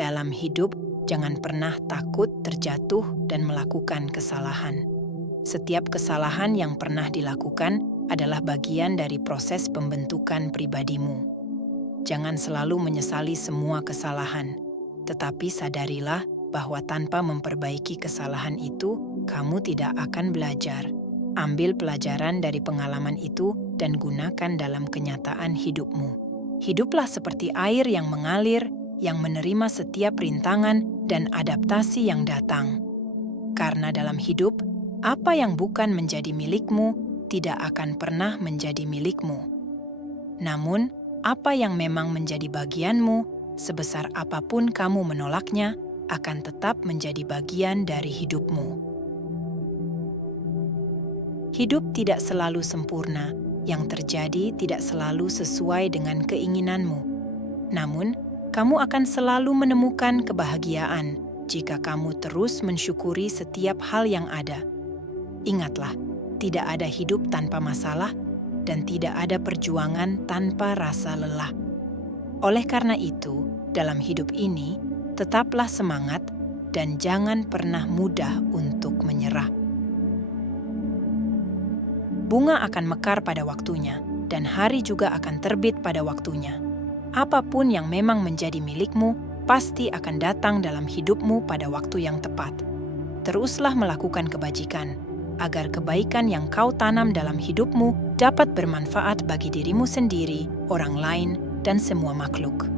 Dalam hidup, jangan pernah takut terjatuh dan melakukan kesalahan. Setiap kesalahan yang pernah dilakukan adalah bagian dari proses pembentukan pribadimu. Jangan selalu menyesali semua kesalahan, tetapi sadarilah bahwa tanpa memperbaiki kesalahan itu, kamu tidak akan belajar. Ambil pelajaran dari pengalaman itu dan gunakan dalam kenyataan hidupmu. Hiduplah seperti air yang mengalir, yang menerima setiap rintangan dan adaptasi yang datang. Karena dalam hidup, apa yang bukan menjadi milikmu tidak akan pernah menjadi milikmu. Namun, apa yang memang menjadi bagianmu, sebesar apapun kamu menolaknya, akan tetap menjadi bagian dari hidupmu. Hidup tidak selalu sempurna, yang terjadi tidak selalu sesuai dengan keinginanmu. Namun, kamu akan selalu menemukan kebahagiaan jika kamu terus mensyukuri setiap hal yang ada. Ingatlah, tidak ada hidup tanpa masalah dan tidak ada perjuangan tanpa rasa lelah. Oleh karena itu, dalam hidup ini, tetaplah semangat dan jangan pernah mudah untuk menyerah. Bunga akan mekar pada waktunya, dan hari juga akan terbit pada waktunya. Apapun yang memang menjadi milikmu, pasti akan datang dalam hidupmu pada waktu yang tepat. Teruslah melakukan kebajikan, agar kebaikan yang kau tanam dalam hidupmu dapat bermanfaat bagi dirimu sendiri, orang lain, dan semua makhluk.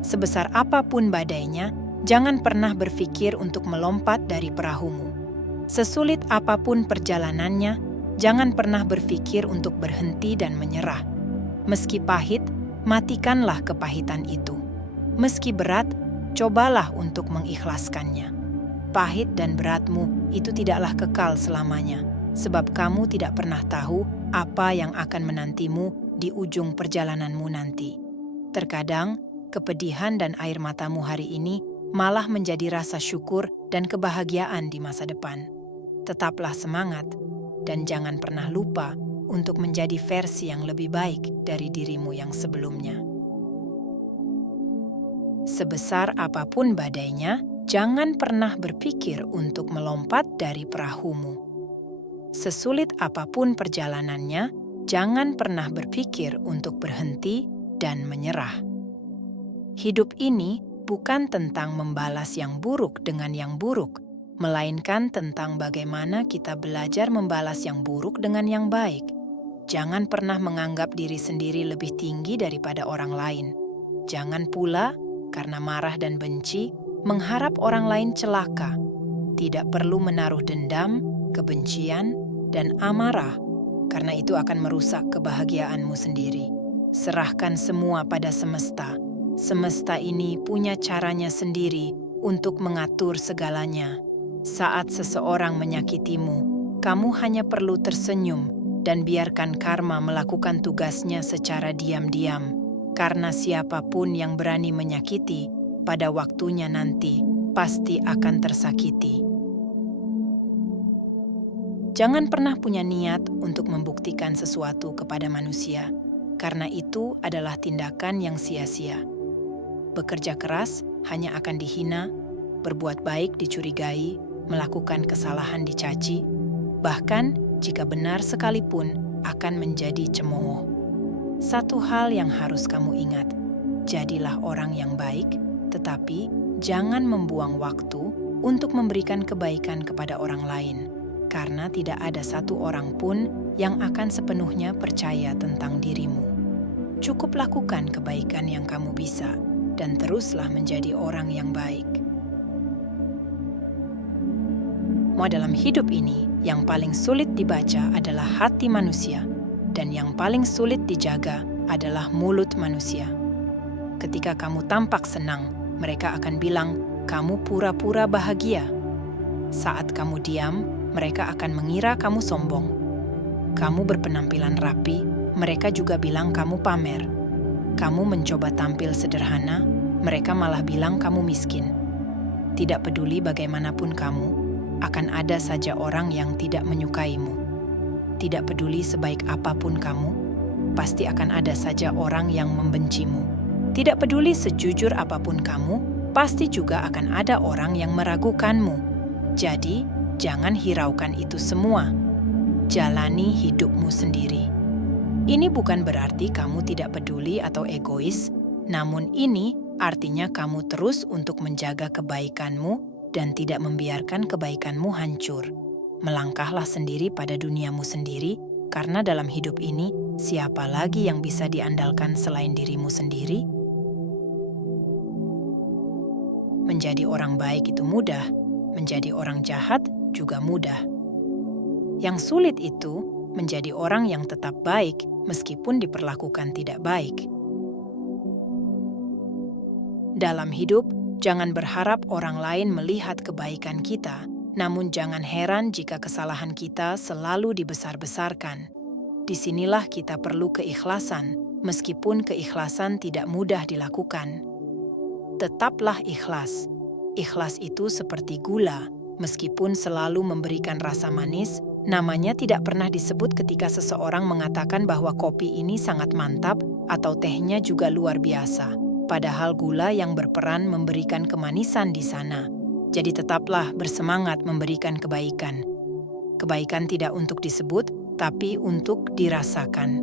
Sebesar apapun badainya, jangan pernah berpikir untuk melompat dari perahumu. Sesulit apapun perjalanannya, jangan pernah berpikir untuk berhenti dan menyerah. Meski pahit, matikanlah kepahitan itu. Meski berat, cobalah untuk mengikhlaskannya. Pahit dan beratmu itu tidaklah kekal selamanya, sebab kamu tidak pernah tahu apa yang akan menantimu di ujung perjalananmu nanti. Terkadang, kepedihan dan air matamu hari ini malah menjadi rasa syukur dan kebahagiaan di masa depan. Tetaplah semangat, dan jangan pernah lupa untuk menjadi versi yang lebih baik dari dirimu yang sebelumnya. Sebesar apapun badainya, jangan pernah berpikir untuk melompat dari perahumu. Sesulit apapun perjalanannya, jangan pernah berpikir untuk berhenti dan menyerah. Hidup ini bukan tentang membalas yang buruk dengan yang buruk, melainkan tentang bagaimana kita belajar membalas yang buruk dengan yang baik. Jangan pernah menganggap diri sendiri lebih tinggi daripada orang lain. Jangan pula, karena marah dan benci, mengharap orang lain celaka. Tidak perlu menaruh dendam, kebencian, dan amarah, karena itu akan merusak kebahagiaanmu sendiri. Serahkan semua pada semesta. Semesta ini punya caranya sendiri untuk mengatur segalanya. Saat seseorang menyakitimu, kamu hanya perlu tersenyum dan biarkan karma melakukan tugasnya secara diam-diam. Karena siapapun yang berani menyakiti, pada waktunya nanti pasti akan tersakiti. Jangan pernah punya niat untuk membuktikan sesuatu kepada manusia, karena itu adalah tindakan yang sia-sia. Bekerja keras hanya akan dihina, berbuat baik dicurigai, melakukan kesalahan dicaci, bahkan jika benar sekalipun akan menjadi cemooh. Satu hal yang harus kamu ingat, jadilah orang yang baik, tetapi jangan membuang waktu untuk memberikan kebaikan kepada orang lain, karena tidak ada satu orang pun yang akan sepenuhnya percaya tentang dirimu. Cukup lakukan kebaikan yang kamu bisa, dan teruslah menjadi orang yang baik. Dalam hidup ini, yang paling sulit dibaca adalah hati manusia, dan yang paling sulit dijaga adalah mulut manusia. Ketika kamu tampak senang, mereka akan bilang, kamu pura-pura bahagia. Saat kamu diam, mereka akan mengira kamu sombong. Kamu berpenampilan rapi, mereka juga bilang kamu pamer. Kamu mencoba tampil sederhana, mereka malah bilang kamu miskin. Tidak peduli bagaimanapun kamu, akan ada saja orang yang tidak menyukaimu. Tidak peduli sebaik apapun kamu, pasti akan ada saja orang yang membencimu. Tidak peduli sejujur apapun kamu, pasti juga akan ada orang yang meragukanmu. Jadi, jangan hiraukan itu semua. Jalani hidupmu sendiri. Ini bukan berarti kamu tidak peduli atau egois, namun ini artinya kamu terus untuk menjaga kebaikanmu dan tidak membiarkan kebaikanmu hancur. Melangkahlah sendiri pada duniamu sendiri, karena dalam hidup ini, siapa lagi yang bisa diandalkan selain dirimu sendiri? Menjadi orang baik itu mudah, menjadi orang jahat juga mudah. Yang sulit itu menjadi orang yang tetap baik meskipun diperlakukan tidak baik. Dalam hidup, jangan berharap orang lain melihat kebaikan kita, namun jangan heran jika kesalahan kita selalu dibesar-besarkan. Disinilah kita perlu keikhlasan, meskipun keikhlasan tidak mudah dilakukan. Tetaplah ikhlas. Ikhlas itu seperti gula, meskipun selalu memberikan rasa manis, namanya tidak pernah disebut ketika seseorang mengatakan bahwa kopi ini sangat mantap atau tehnya juga luar biasa. Padahal gula yang berperan memberikan kemanisan di sana. Jadi tetaplah bersemangat memberikan kebaikan. Kebaikan tidak untuk disebut, tapi untuk dirasakan.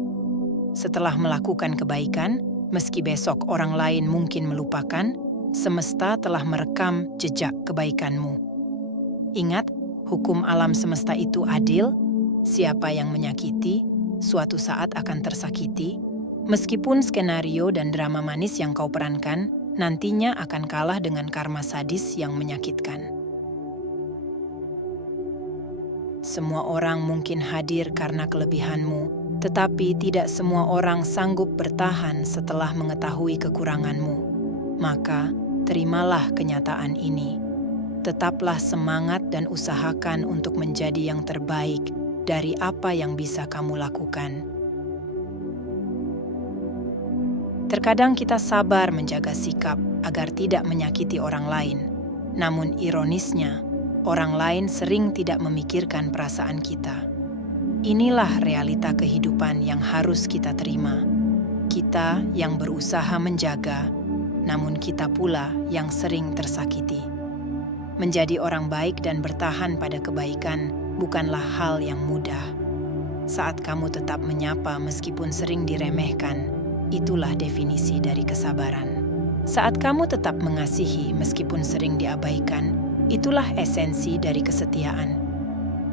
Setelah melakukan kebaikan, meski besok orang lain mungkin melupakan, semesta telah merekam jejak kebaikanmu. Ingat, hukum alam semesta itu adil. Siapa yang menyakiti, suatu saat akan tersakiti. Meskipun skenario dan drama manis yang kau perankan, nantinya akan kalah dengan karma sadis yang menyakitkan. Semua orang mungkin hadir karena kelebihanmu, tetapi tidak semua orang sanggup bertahan setelah mengetahui kekuranganmu. Maka, terimalah kenyataan ini. Tetaplah semangat dan usahakan untuk menjadi yang terbaik dari apa yang bisa kamu lakukan. Terkadang kita sabar menjaga sikap agar tidak menyakiti orang lain. Namun ironisnya, orang lain sering tidak memikirkan perasaan kita. Inilah realita kehidupan yang harus kita terima. Kita yang berusaha menjaga, namun kita pula yang sering tersakiti. Menjadi orang baik dan bertahan pada kebaikan bukanlah hal yang mudah. Saat kamu tetap menyapa meskipun sering diremehkan, itulah definisi dari kesabaran. Saat kamu tetap mengasihi meskipun sering diabaikan, itulah esensi dari kesetiaan.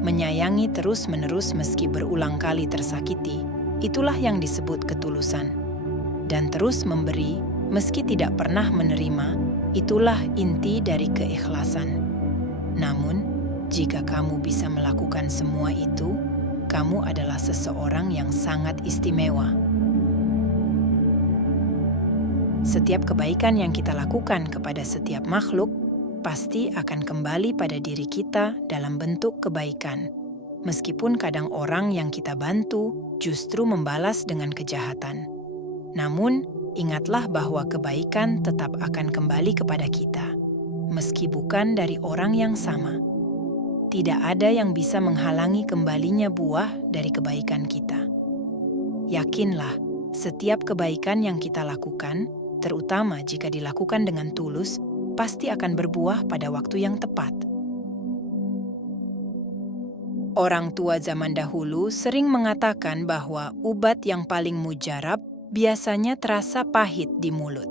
Menyayangi terus-menerus meski berulang kali tersakiti, itulah yang disebut ketulusan. Dan terus memberi meski tidak pernah menerima, itulah inti dari keikhlasan. Namun, jika kamu bisa melakukan semua itu, kamu adalah seseorang yang sangat istimewa. Setiap kebaikan yang kita lakukan kepada setiap makhluk pasti akan kembali pada diri kita dalam bentuk kebaikan. Meskipun kadang orang yang kita bantu justru membalas dengan kejahatan. Namun, ingatlah bahwa kebaikan tetap akan kembali kepada kita, meski bukan dari orang yang sama. Tidak ada yang bisa menghalangi kembalinya buah dari kebaikan kita. Yakinlah, setiap kebaikan yang kita lakukan, terutama jika dilakukan dengan tulus, pasti akan berbuah pada waktu yang tepat. Orang tua zaman dahulu sering mengatakan bahwa obat yang paling mujarab biasanya terasa pahit di mulut.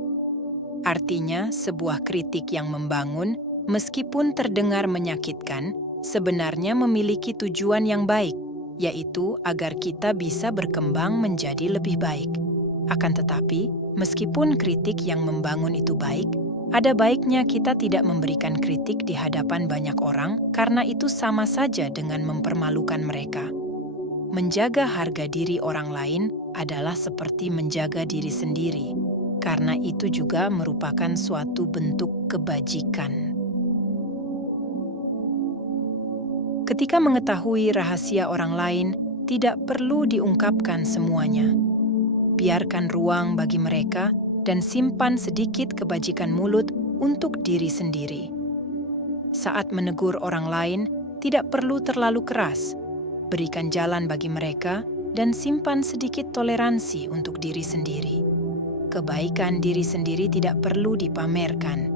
Artinya, sebuah kritik yang membangun, meskipun terdengar menyakitkan, sebenarnya memiliki tujuan yang baik, yaitu agar kita bisa berkembang menjadi lebih baik. Akan tetapi, meskipun kritik yang membangun itu baik, ada baiknya kita tidak memberikan kritik di hadapan banyak orang karena itu sama saja dengan mempermalukan mereka. Menjaga harga diri orang lain adalah seperti menjaga diri sendiri, karena itu juga merupakan suatu bentuk kebajikan. Ketika mengetahui rahasia orang lain, tidak perlu diungkapkan semuanya. Biarkan ruang bagi mereka dan simpan sedikit kebajikan mulut untuk diri sendiri. Saat menegur orang lain, tidak perlu terlalu keras. Berikan jalan bagi mereka dan simpan sedikit toleransi untuk diri sendiri. Kebaikan diri sendiri tidak perlu dipamerkan.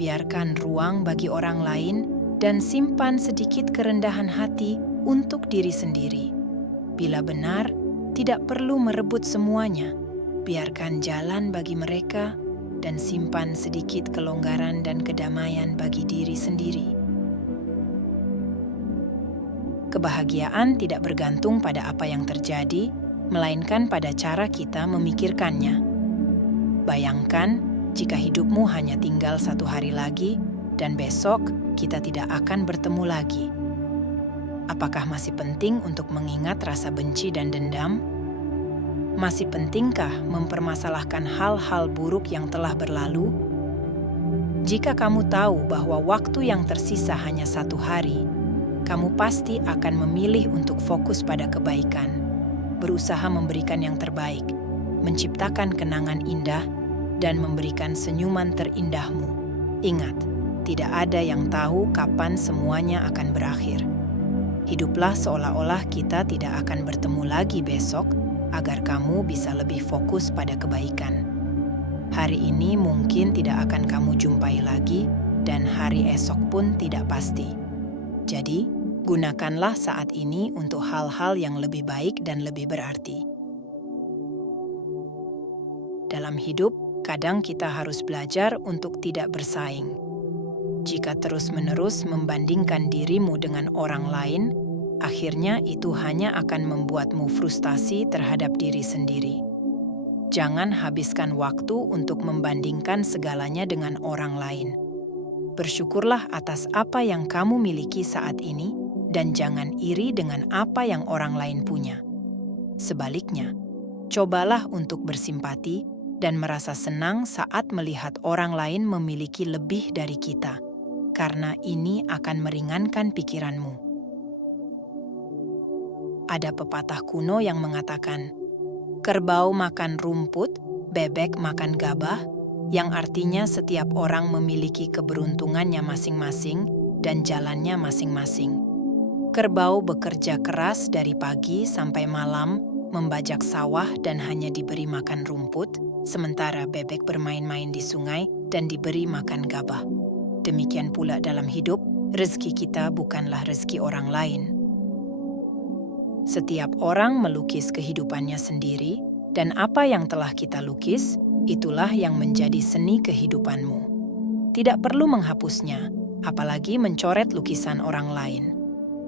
Biarkan ruang bagi orang lain dan simpan sedikit kerendahan hati untuk diri sendiri. Bila benar, tidak perlu merebut semuanya. Biarkan jalan bagi mereka dan simpan sedikit kelonggaran dan kedamaian bagi diri sendiri. Kebahagiaan tidak bergantung pada apa yang terjadi, melainkan pada cara kita memikirkannya. Bayangkan jika hidupmu hanya tinggal 1 hari lagi dan besok kita tidak akan bertemu lagi. Apakah masih penting untuk mengingat rasa benci dan dendam? Masih pentingkah mempermasalahkan hal-hal buruk yang telah berlalu? Jika kamu tahu bahwa waktu yang tersisa hanya 1 hari, kamu pasti akan memilih untuk fokus pada kebaikan, berusaha memberikan yang terbaik, menciptakan kenangan indah, dan memberikan senyuman terindahmu. Ingat, tidak ada yang tahu kapan semuanya akan berakhir. Hiduplah seolah-olah kita tidak akan bertemu lagi besok, agar kamu bisa lebih fokus pada kebaikan. Hari ini mungkin tidak akan kamu jumpai lagi, dan hari esok pun tidak pasti. Jadi, gunakanlah saat ini untuk hal-hal yang lebih baik dan lebih berarti. Dalam hidup, kadang kita harus belajar untuk tidak bersaing. Jika terus-menerus membandingkan dirimu dengan orang lain, akhirnya itu hanya akan membuatmu frustasi terhadap diri sendiri. Jangan habiskan waktu untuk membandingkan segalanya dengan orang lain. Bersyukurlah atas apa yang kamu miliki saat ini, dan jangan iri dengan apa yang orang lain punya. Sebaliknya, cobalah untuk bersimpati dan merasa senang saat melihat orang lain memiliki lebih dari kita, karena ini akan meringankan pikiranmu. Ada pepatah kuno yang mengatakan, "Kerbau makan rumput, bebek makan gabah," yang artinya setiap orang memiliki keberuntungannya masing-masing dan jalannya masing-masing. Kerbau bekerja keras dari pagi sampai malam, membajak sawah dan hanya diberi makan rumput, sementara bebek bermain-main di sungai dan diberi makan gabah. Demikian pula dalam hidup, rezeki kita bukanlah rezeki orang lain. Setiap orang melukis kehidupannya sendiri, dan apa yang telah kita lukis, itulah yang menjadi seni kehidupanmu. Tidak perlu menghapusnya, apalagi mencoret lukisan orang lain.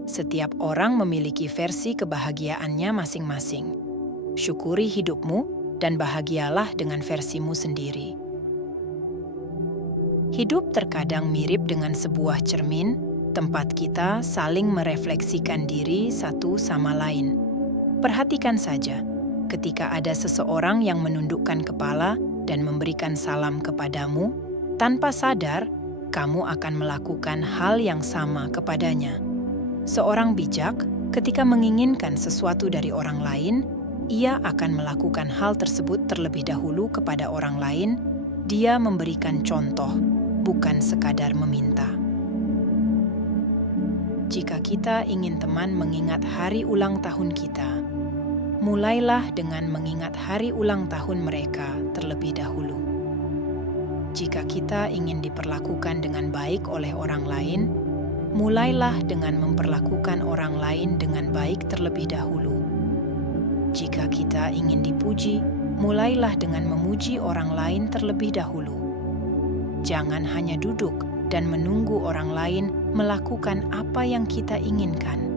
Setiap orang memiliki versi kebahagiaannya masing-masing. Syukuri hidupmu dan bahagialah dengan versimu sendiri. Hidup terkadang mirip dengan sebuah cermin, tempat kita saling merefleksikan diri satu sama lain. Perhatikan saja, ketika ada seseorang yang menundukkan kepala dan memberikan salam kepadamu, tanpa sadar, kamu akan melakukan hal yang sama kepadanya. Seorang bijak, ketika menginginkan sesuatu dari orang lain, ia akan melakukan hal tersebut terlebih dahulu kepada orang lain. Dia memberikan contoh, bukan sekadar meminta. Jika kita ingin teman mengingat hari ulang tahun kita, mulailah dengan mengingat hari ulang tahun mereka terlebih dahulu. Jika kita ingin diperlakukan dengan baik oleh orang lain, mulailah dengan memperlakukan orang lain dengan baik terlebih dahulu. Jika kita ingin dipuji, mulailah dengan memuji orang lain terlebih dahulu. Jangan hanya duduk dan menunggu orang lain melakukan apa yang kita inginkan.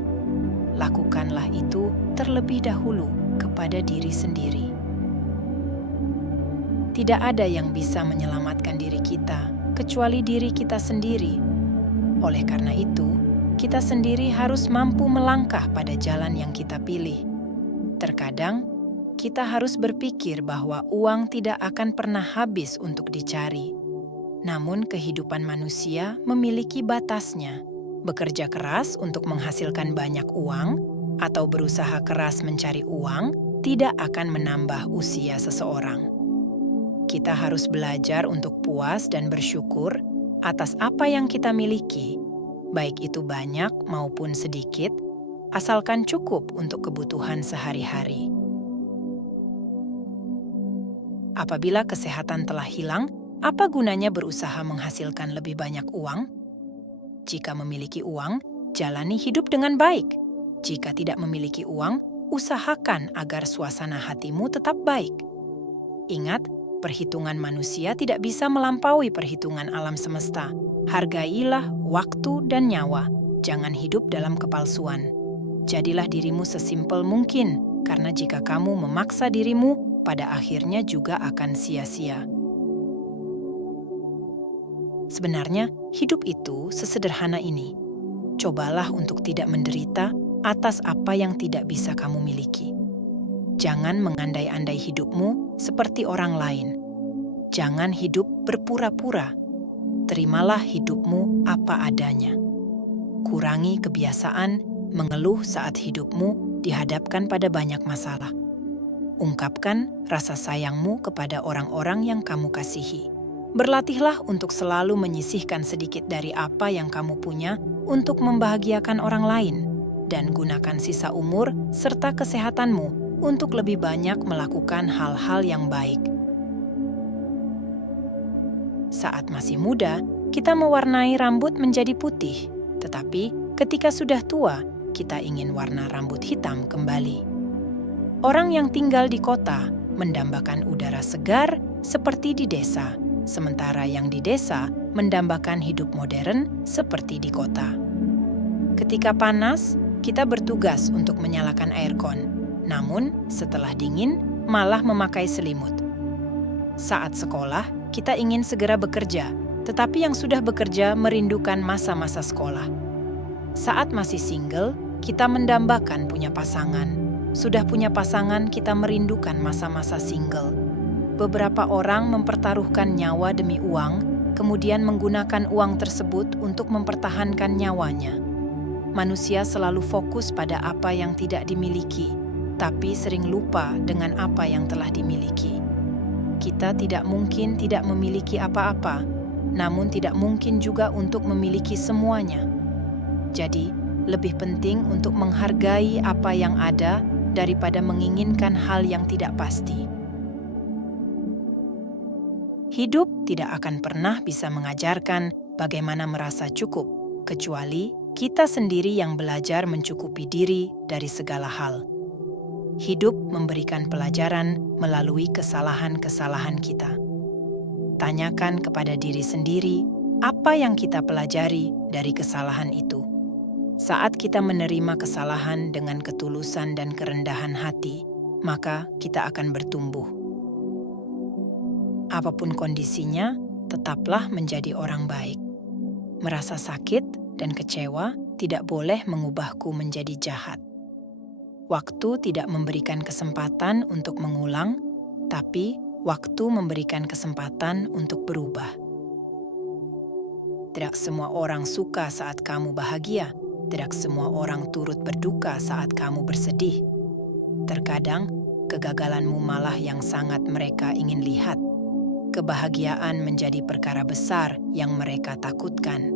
Lakukanlah itu terlebih dahulu kepada diri sendiri. Tidak ada yang bisa menyelamatkan diri kita kecuali diri kita sendiri. Oleh karena itu, kita sendiri harus mampu melangkah pada jalan yang kita pilih. Terkadang, kita harus berpikir bahwa uang tidak akan pernah habis untuk dicari. Namun, kehidupan manusia memiliki batasnya. Bekerja keras untuk menghasilkan banyak uang atau berusaha keras mencari uang tidak akan menambah usia seseorang. Kita harus belajar untuk puas dan bersyukur atas apa yang kita miliki, baik itu banyak maupun sedikit, asalkan cukup untuk kebutuhan sehari-hari. Apabila kesehatan telah hilang, apa gunanya berusaha menghasilkan lebih banyak uang? Jika memiliki uang, jalani hidup dengan baik. Jika tidak memiliki uang, usahakan agar suasana hatimu tetap baik. Ingat, perhitungan manusia tidak bisa melampaui perhitungan alam semesta. Hargailah waktu dan nyawa. Jangan hidup dalam kepalsuan. Jadilah dirimu sesimpel mungkin, karena jika kamu memaksa dirimu, pada akhirnya juga akan sia-sia. Sebenarnya, hidup itu sesederhana ini. Cobalah untuk tidak menderita atas apa yang tidak bisa kamu miliki. Jangan mengandai-andai hidupmu seperti orang lain. Jangan hidup berpura-pura. Terimalah hidupmu apa adanya. Kurangi kebiasaan mengeluh saat hidupmu dihadapkan pada banyak masalah. Ungkapkan rasa sayangmu kepada orang-orang yang kamu kasihi. Berlatihlah untuk selalu menyisihkan sedikit dari apa yang kamu punya untuk membahagiakan orang lain, dan gunakan sisa umur serta kesehatanmu untuk lebih banyak melakukan hal-hal yang baik. Saat masih muda, kita mewarnai rambut menjadi putih, tetapi ketika sudah tua, kita ingin warna rambut hitam kembali. Orang yang tinggal di kota mendambakan udara segar seperti di desa, sementara yang di desa mendambakan hidup modern seperti di kota. Ketika panas, kita bertugas untuk menyalakan aircon, namun setelah dingin malah memakai selimut. Saat sekolah, kita ingin segera bekerja, tetapi yang sudah bekerja merindukan masa-masa sekolah. Saat masih single, kita mendambakan punya pasangan. Sudah punya pasangan, kita merindukan masa-masa single. Beberapa orang mempertaruhkan nyawa demi uang, kemudian menggunakan uang tersebut untuk mempertahankan nyawanya. Manusia selalu fokus pada apa yang tidak dimiliki, tapi sering lupa dengan apa yang telah dimiliki. Kita tidak mungkin tidak memiliki apa-apa, namun tidak mungkin juga untuk memiliki semuanya. Jadi, lebih penting untuk menghargai apa yang ada daripada menginginkan hal yang tidak pasti. Hidup tidak akan pernah bisa mengajarkan bagaimana merasa cukup, kecuali kita sendiri yang belajar mencukupi diri dari segala hal. Hidup memberikan pelajaran melalui kesalahan-kesalahan kita. Tanyakan kepada diri sendiri apa yang kita pelajari dari kesalahan itu. Saat kita menerima kesalahan dengan ketulusan dan kerendahan hati, maka kita akan bertumbuh. Apapun kondisinya, tetaplah menjadi orang baik. Merasa sakit dan kecewa tidak boleh mengubahku menjadi jahat. Waktu tidak memberikan kesempatan untuk mengulang, tapi waktu memberikan kesempatan untuk berubah. Tidak semua orang suka saat kamu bahagia. Tidak semua orang turut berduka saat kamu bersedih. Terkadang, kegagalanmu malah yang sangat mereka ingin lihat. Kebahagiaan menjadi perkara besar yang mereka takutkan.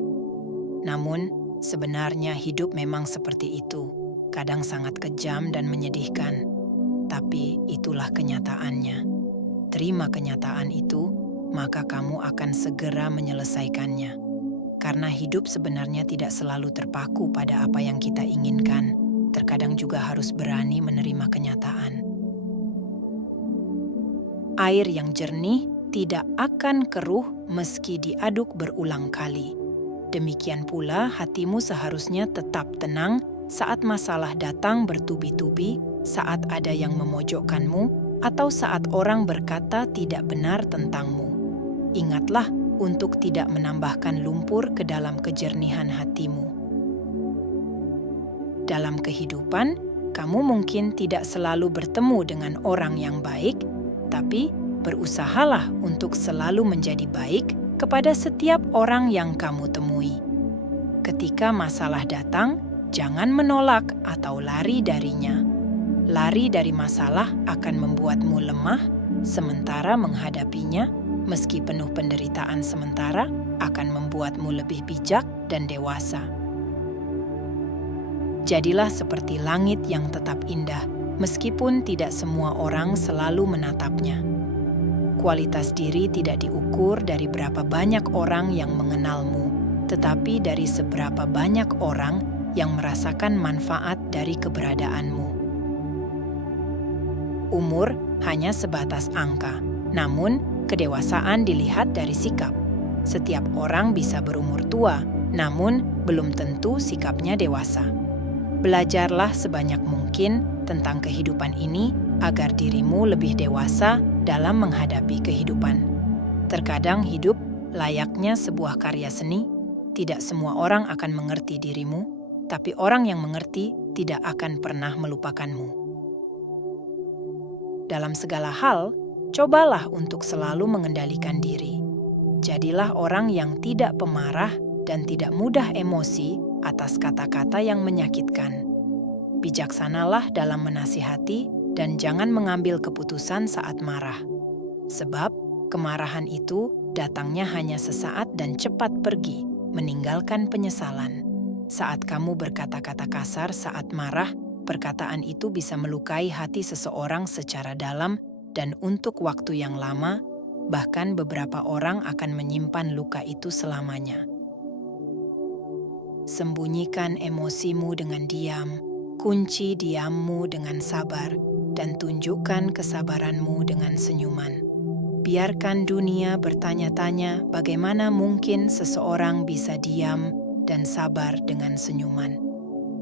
Namun, sebenarnya hidup memang seperti itu. Kadang sangat kejam dan menyedihkan. Tapi itulah kenyataannya. Terima kenyataan itu, maka kamu akan segera menyelesaikannya. Karena hidup sebenarnya tidak selalu terpaku pada apa yang kita inginkan, terkadang juga harus berani menerima kenyataan. Air yang jernih tidak akan keruh meski diaduk berulang kali. Demikian pula hatimu seharusnya tetap tenang saat masalah datang bertubi-tubi, saat ada yang memojokkanmu, atau saat orang berkata tidak benar tentangmu. Ingatlah untuk tidak menambahkan lumpur ke dalam kejernihan hatimu. Dalam kehidupan, kamu mungkin tidak selalu bertemu dengan orang yang baik, tapi berusahalah untuk selalu menjadi baik kepada setiap orang yang kamu temui. Ketika masalah datang, jangan menolak atau lari darinya. Lari dari masalah akan membuatmu lemah, sementara menghadapinya meski penuh penderitaan sementara, akan membuatmu lebih bijak dan dewasa. Jadilah seperti langit yang tetap indah, meskipun tidak semua orang selalu menatapnya. Kualitas diri tidak diukur dari berapa banyak orang yang mengenalmu, tetapi dari seberapa banyak orang yang merasakan manfaat dari keberadaanmu. Umur hanya sebatas angka, namun kedewasaan dilihat dari sikap. Setiap orang bisa berumur tua, namun belum tentu sikapnya dewasa. Belajarlah sebanyak mungkin tentang kehidupan ini agar dirimu lebih dewasa dalam menghadapi kehidupan. Terkadang hidup layaknya sebuah karya seni. Tidak semua orang akan mengerti dirimu, tapi orang yang mengerti tidak akan pernah melupakanmu. Dalam segala hal, cobalah untuk selalu mengendalikan diri. Jadilah orang yang tidak pemarah dan tidak mudah emosi atas kata-kata yang menyakitkan. Bijaksanalah dalam menasihati dan jangan mengambil keputusan saat marah. Sebab kemarahan itu datangnya hanya sesaat dan cepat pergi, meninggalkan penyesalan. Saat kamu berkata-kata kasar saat marah, perkataan itu bisa melukai hati seseorang secara dalam dan untuk waktu yang lama, bahkan beberapa orang akan menyimpan luka itu selamanya. Sembunyikan emosimu dengan diam, kunci diammu dengan sabar, dan tunjukkan kesabaranmu dengan senyuman. Biarkan dunia bertanya-tanya bagaimana mungkin seseorang bisa diam dan sabar dengan senyuman.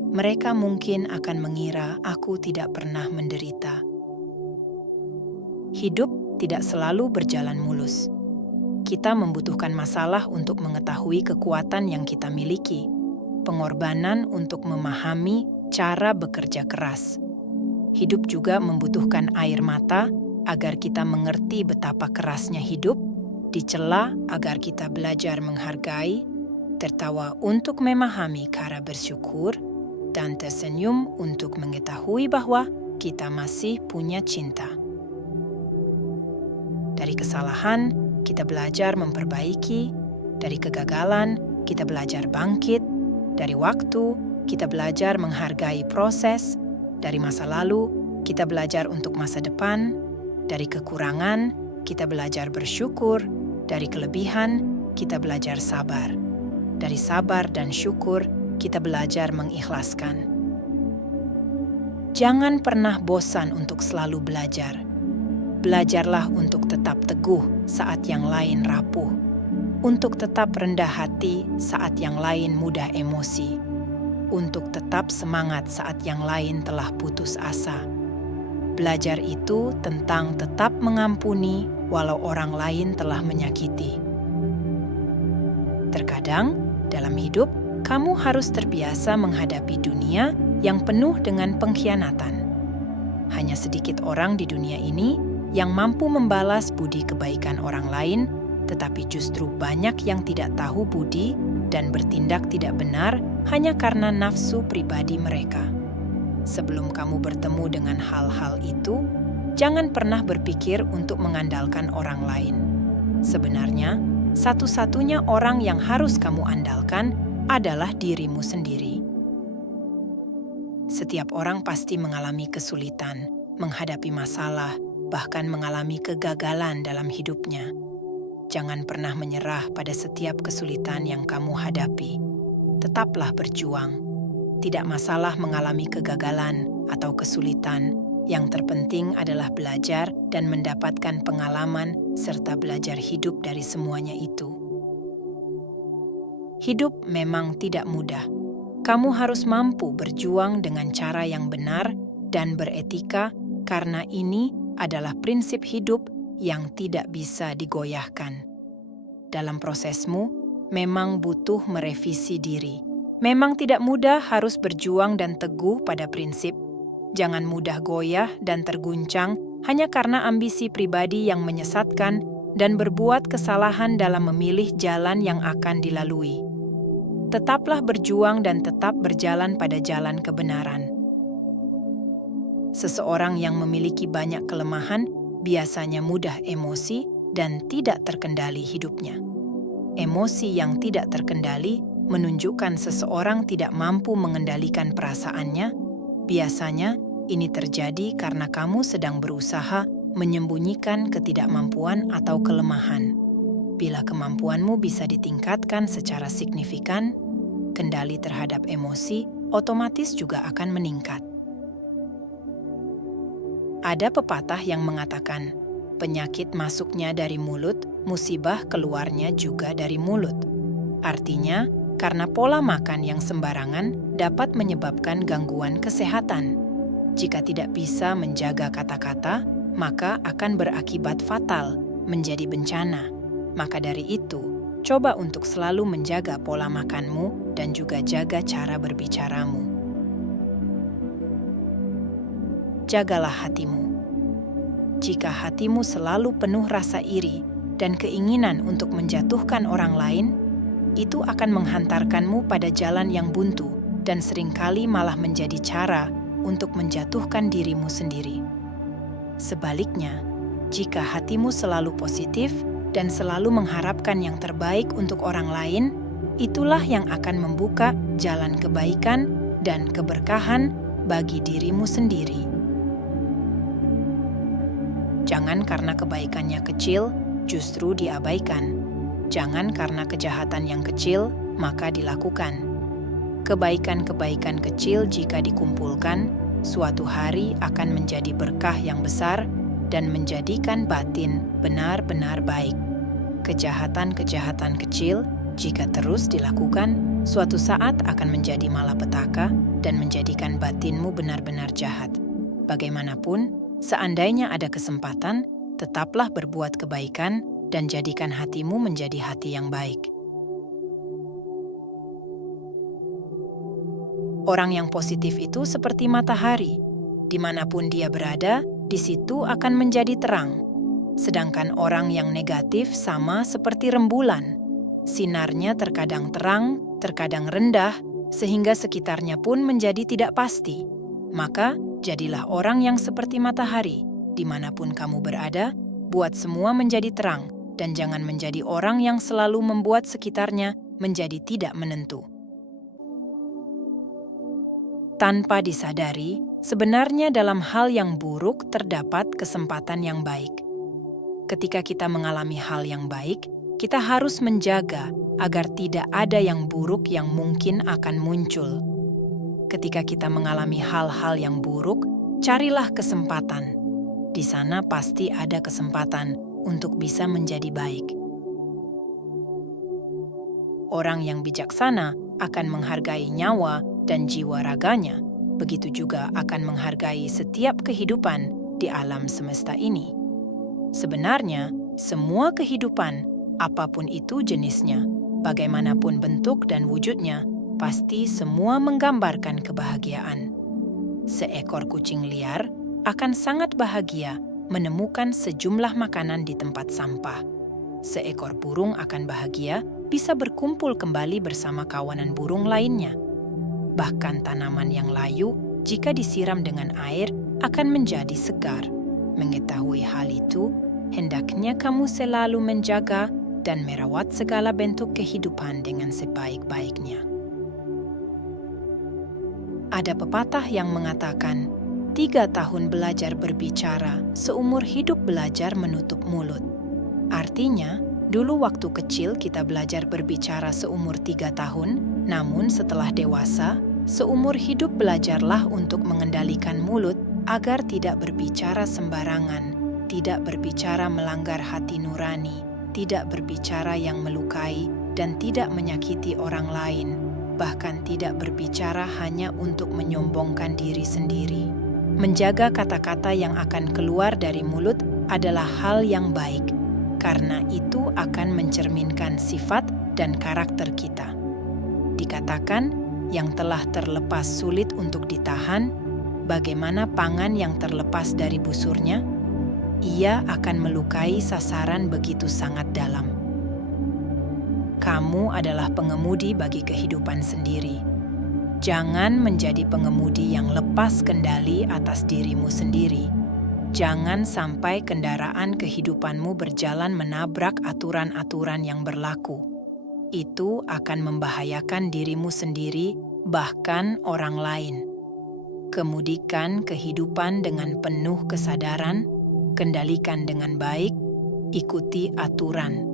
Mereka mungkin akan mengira aku tidak pernah menderita. Hidup tidak selalu berjalan mulus. Kita membutuhkan masalah untuk mengetahui kekuatan yang kita miliki, pengorbanan untuk memahami cara bekerja keras. Hidup juga membutuhkan air mata agar kita mengerti betapa kerasnya hidup, dicela agar kita belajar menghargai, tertawa untuk memahami cara bersyukur, dan tersenyum untuk mengetahui bahwa kita masih punya cinta. Dari kesalahan, kita belajar memperbaiki. Dari kegagalan, kita belajar bangkit. Dari waktu, kita belajar menghargai proses. Dari masa lalu, kita belajar untuk masa depan. Dari kekurangan, kita belajar bersyukur. Dari kelebihan, kita belajar sabar. Dari sabar dan syukur, kita belajar mengikhlaskan. Jangan pernah bosan untuk selalu belajar. Belajarlah untuk tetap teguh saat yang lain rapuh, untuk tetap rendah hati saat yang lain mudah emosi, untuk tetap semangat saat yang lain telah putus asa. Belajar itu tentang tetap mengampuni walau orang lain telah menyakiti. Terkadang, dalam hidup, kamu harus terbiasa menghadapi dunia yang penuh dengan pengkhianatan. Hanya sedikit orang di dunia ini yang mampu membalas budi kebaikan orang lain, tetapi justru banyak yang tidak tahu budi dan bertindak tidak benar hanya karena nafsu pribadi mereka. Sebelum kamu bertemu dengan hal-hal itu, jangan pernah berpikir untuk mengandalkan orang lain. Sebenarnya, satu-satunya orang yang harus kamu andalkan adalah dirimu sendiri. Setiap orang pasti mengalami kesulitan, menghadapi masalah, bahkan mengalami kegagalan dalam hidupnya. Jangan pernah menyerah pada setiap kesulitan yang kamu hadapi. Tetaplah berjuang. Tidak masalah mengalami kegagalan atau kesulitan. Yang terpenting adalah belajar dan mendapatkan pengalaman serta belajar hidup dari semuanya itu. Hidup memang tidak mudah. Kamu harus mampu berjuang dengan cara yang benar dan beretika karena ini adalah prinsip hidup yang tidak bisa digoyahkan. Dalam prosesmu, memang butuh merevisi diri. Memang tidak mudah harus berjuang dan teguh pada prinsip. Jangan mudah goyah dan terguncang hanya karena ambisi pribadi yang menyesatkan dan berbuat kesalahan dalam memilih jalan yang akan dilalui. Tetaplah berjuang dan tetap berjalan pada jalan kebenaran. Seseorang yang memiliki banyak kelemahan biasanya mudah emosi dan tidak terkendali hidupnya. Emosi yang tidak terkendali menunjukkan seseorang tidak mampu mengendalikan perasaannya. Biasanya ini terjadi karena kamu sedang berusaha menyembunyikan ketidakmampuan atau kelemahan. Bila kemampuanmu bisa ditingkatkan secara signifikan, kendali terhadap emosi otomatis juga akan meningkat. Ada pepatah yang mengatakan, penyakit masuknya dari mulut, musibah keluarnya juga dari mulut. Artinya, karena pola makan yang sembarangan dapat menyebabkan gangguan kesehatan. Jika tidak bisa menjaga kata-kata, maka akan berakibat fatal, menjadi bencana. Maka dari itu, coba untuk selalu menjaga pola makanmu dan juga jaga cara berbicaramu. Jagalah hatimu. Jika hatimu selalu penuh rasa iri dan keinginan untuk menjatuhkan orang lain, itu akan menghantarkanmu pada jalan yang buntu dan seringkali malah menjadi cara untuk menjatuhkan dirimu sendiri. Sebaliknya, jika hatimu selalu positif dan selalu mengharapkan yang terbaik untuk orang lain, itulah yang akan membuka jalan kebaikan dan keberkahan bagi dirimu sendiri. Jangan karena kebaikannya kecil, justru diabaikan. Jangan karena kejahatan yang kecil, maka dilakukan. Kebaikan-kebaikan kecil jika dikumpulkan, suatu hari akan menjadi berkah yang besar dan menjadikan batin benar-benar baik. Kejahatan-kejahatan kecil, jika terus dilakukan, suatu saat akan menjadi malapetaka dan menjadikan batinmu benar-benar jahat. Bagaimanapun, seandainya ada kesempatan, tetaplah berbuat kebaikan dan jadikan hatimu menjadi hati yang baik. Orang yang positif itu seperti matahari. Dimanapun dia berada, di situ akan menjadi terang. Sedangkan orang yang negatif sama seperti rembulan. Sinarnya terkadang terang, terkadang rendah, sehingga sekitarnya pun menjadi tidak pasti. Maka, jadilah orang yang seperti matahari. Dimanapun kamu berada, buat semua menjadi terang, dan jangan menjadi orang yang selalu membuat sekitarnya menjadi tidak menentu. Tanpa disadari, sebenarnya dalam hal yang buruk terdapat kesempatan yang baik. Ketika kita mengalami hal yang baik, kita harus menjaga agar tidak ada yang buruk yang mungkin akan muncul. Ketika kita mengalami hal-hal yang buruk, carilah kesempatan. Di sana pasti ada kesempatan untuk bisa menjadi baik. Orang yang bijaksana akan menghargai nyawa dan jiwa raganya, begitu juga akan menghargai setiap kehidupan di alam semesta ini. Sebenarnya, semua kehidupan, apapun itu jenisnya, bagaimanapun bentuk dan wujudnya, pasti semua menggambarkan kebahagiaan. Seekor kucing liar akan sangat bahagia menemukan sejumlah makanan di tempat sampah. Seekor burung akan bahagia bisa berkumpul kembali bersama kawanan burung lainnya. Bahkan tanaman yang layu, jika disiram dengan air, akan menjadi segar. Mengetahui hal itu, hendaknya kamu selalu menjaga dan merawat segala bentuk kehidupan dengan sebaik-baiknya. Ada pepatah yang mengatakan, 3 tahun belajar berbicara, seumur hidup belajar menutup mulut. Artinya, dulu waktu kecil kita belajar berbicara seumur 3 tahun, namun setelah dewasa, seumur hidup belajarlah untuk mengendalikan mulut agar tidak berbicara sembarangan, tidak berbicara melanggar hati nurani, tidak berbicara yang melukai, dan tidak menyakiti orang lain, bahkan tidak berbicara hanya untuk menyombongkan diri sendiri. Menjaga kata-kata yang akan keluar dari mulut adalah hal yang baik, karena itu akan mencerminkan sifat dan karakter kita. Dikatakan, yang telah terlepas sulit untuk ditahan, bagaimana pangan yang terlepas dari busurnya? Ia akan melukai sasaran begitu sangat dalam. Kamu adalah pengemudi bagi kehidupan sendiri. Jangan menjadi pengemudi yang lepas kendali atas dirimu sendiri. Jangan sampai kendaraan kehidupanmu berjalan menabrak aturan-aturan yang berlaku. Itu akan membahayakan dirimu sendiri, bahkan orang lain. Kemudikan kehidupan dengan penuh kesadaran, kendalikan dengan baik, ikuti aturan.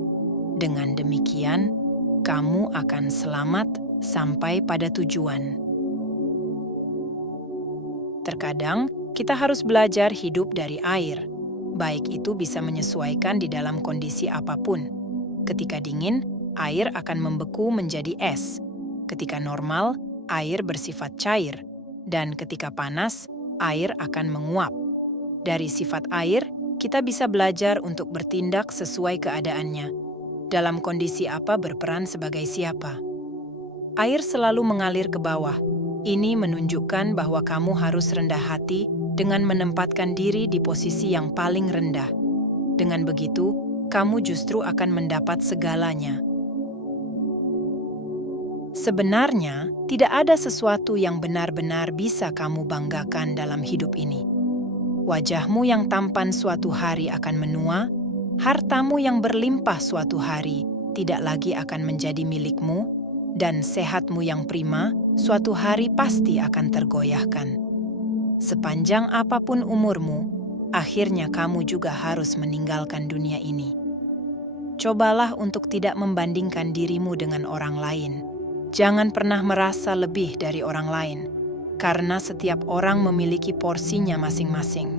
Dengan demikian, kamu akan selamat sampai pada tujuan. Terkadang, kita harus belajar hidup dari air. Baik itu bisa menyesuaikan di dalam kondisi apapun. Ketika dingin, air akan membeku menjadi es. Ketika normal, air bersifat cair. Dan ketika panas, air akan menguap. Dari sifat air, kita bisa belajar untuk bertindak sesuai keadaannya. Dalam kondisi apa berperan sebagai siapa. Air selalu mengalir ke bawah. Ini menunjukkan bahwa kamu harus rendah hati dengan menempatkan diri di posisi yang paling rendah. Dengan begitu, kamu justru akan mendapat segalanya. Sebenarnya, tidak ada sesuatu yang benar-benar bisa kamu banggakan dalam hidup ini. Wajahmu yang tampan suatu hari akan menua, hartamu yang berlimpah suatu hari tidak lagi akan menjadi milikmu, dan sehatmu yang prima suatu hari pasti akan tergoyahkan. Sepanjang apapun umurmu, akhirnya kamu juga harus meninggalkan dunia ini. Cobalah untuk tidak membandingkan dirimu dengan orang lain. Jangan pernah merasa lebih dari orang lain, karena setiap orang memiliki porsinya masing-masing.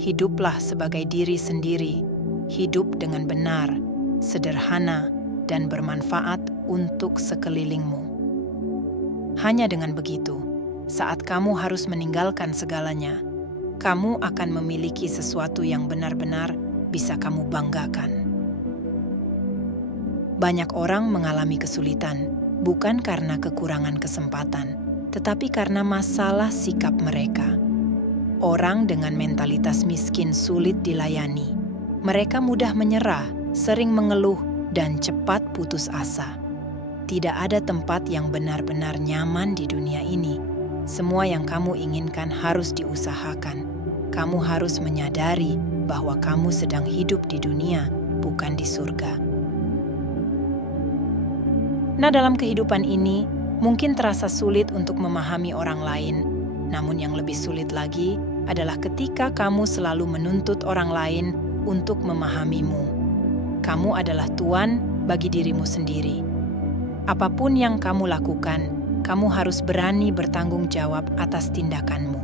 Hiduplah sebagai diri sendiri, hidup dengan benar, sederhana, dan bermanfaat untuk sekelilingmu. Hanya dengan begitu, saat kamu harus meninggalkan segalanya, kamu akan memiliki sesuatu yang benar-benar bisa kamu banggakan. Banyak orang mengalami kesulitan, bukan karena kekurangan kesempatan, tetapi karena masalah sikap mereka. Orang dengan mentalitas miskin sulit dilayani. Mereka mudah menyerah, sering mengeluh, dan cepat putus asa. Tidak ada tempat yang benar-benar nyaman di dunia ini. Semua yang kamu inginkan harus diusahakan. Kamu harus menyadari bahwa kamu sedang hidup di dunia, bukan di surga. Nah, dalam kehidupan ini, mungkin terasa sulit untuk memahami orang lain. Namun yang lebih sulit lagi adalah ketika kamu selalu menuntut orang lain untuk memahamimu. Kamu adalah tuan bagi dirimu sendiri. Apapun yang kamu lakukan, kamu harus berani bertanggung jawab atas tindakanmu.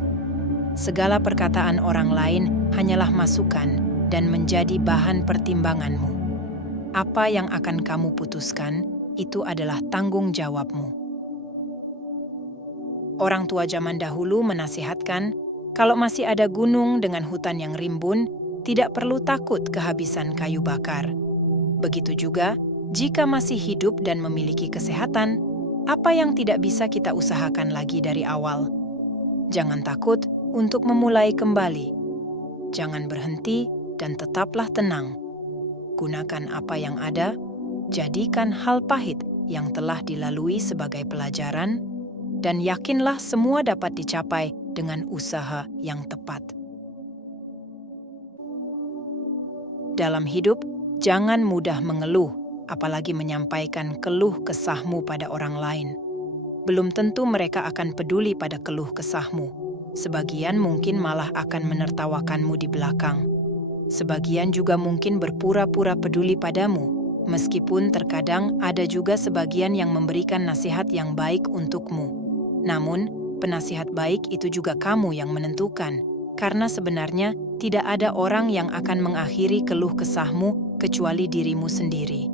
Segala perkataan orang lain hanyalah masukan dan menjadi bahan pertimbanganmu. Apa yang akan kamu putuskan, itu adalah tanggung jawabmu. Orang tua zaman dahulu menasihatkan, kalau masih ada gunung dengan hutan yang rimbun, tidak perlu takut kehabisan kayu bakar. Begitu juga, jika masih hidup dan memiliki kesehatan, apa yang tidak bisa kita usahakan lagi dari awal? Jangan takut untuk memulai kembali. Jangan berhenti dan tetaplah tenang. Gunakan apa yang ada, jadikan hal pahit yang telah dilalui sebagai pelajaran, dan yakinlah semua dapat dicapai dengan usaha yang tepat. Dalam hidup, jangan mudah mengeluh, apalagi menyampaikan keluh kesahmu pada orang lain. Belum tentu mereka akan peduli pada keluh kesahmu. Sebagian mungkin malah akan menertawakanmu di belakang. Sebagian juga mungkin berpura-pura peduli padamu, meskipun terkadang ada juga sebagian yang memberikan nasihat yang baik untukmu. Namun, penasihat baik itu juga kamu yang menentukan, karena sebenarnya tidak ada orang yang akan mengakhiri keluh kesahmu kecuali dirimu sendiri.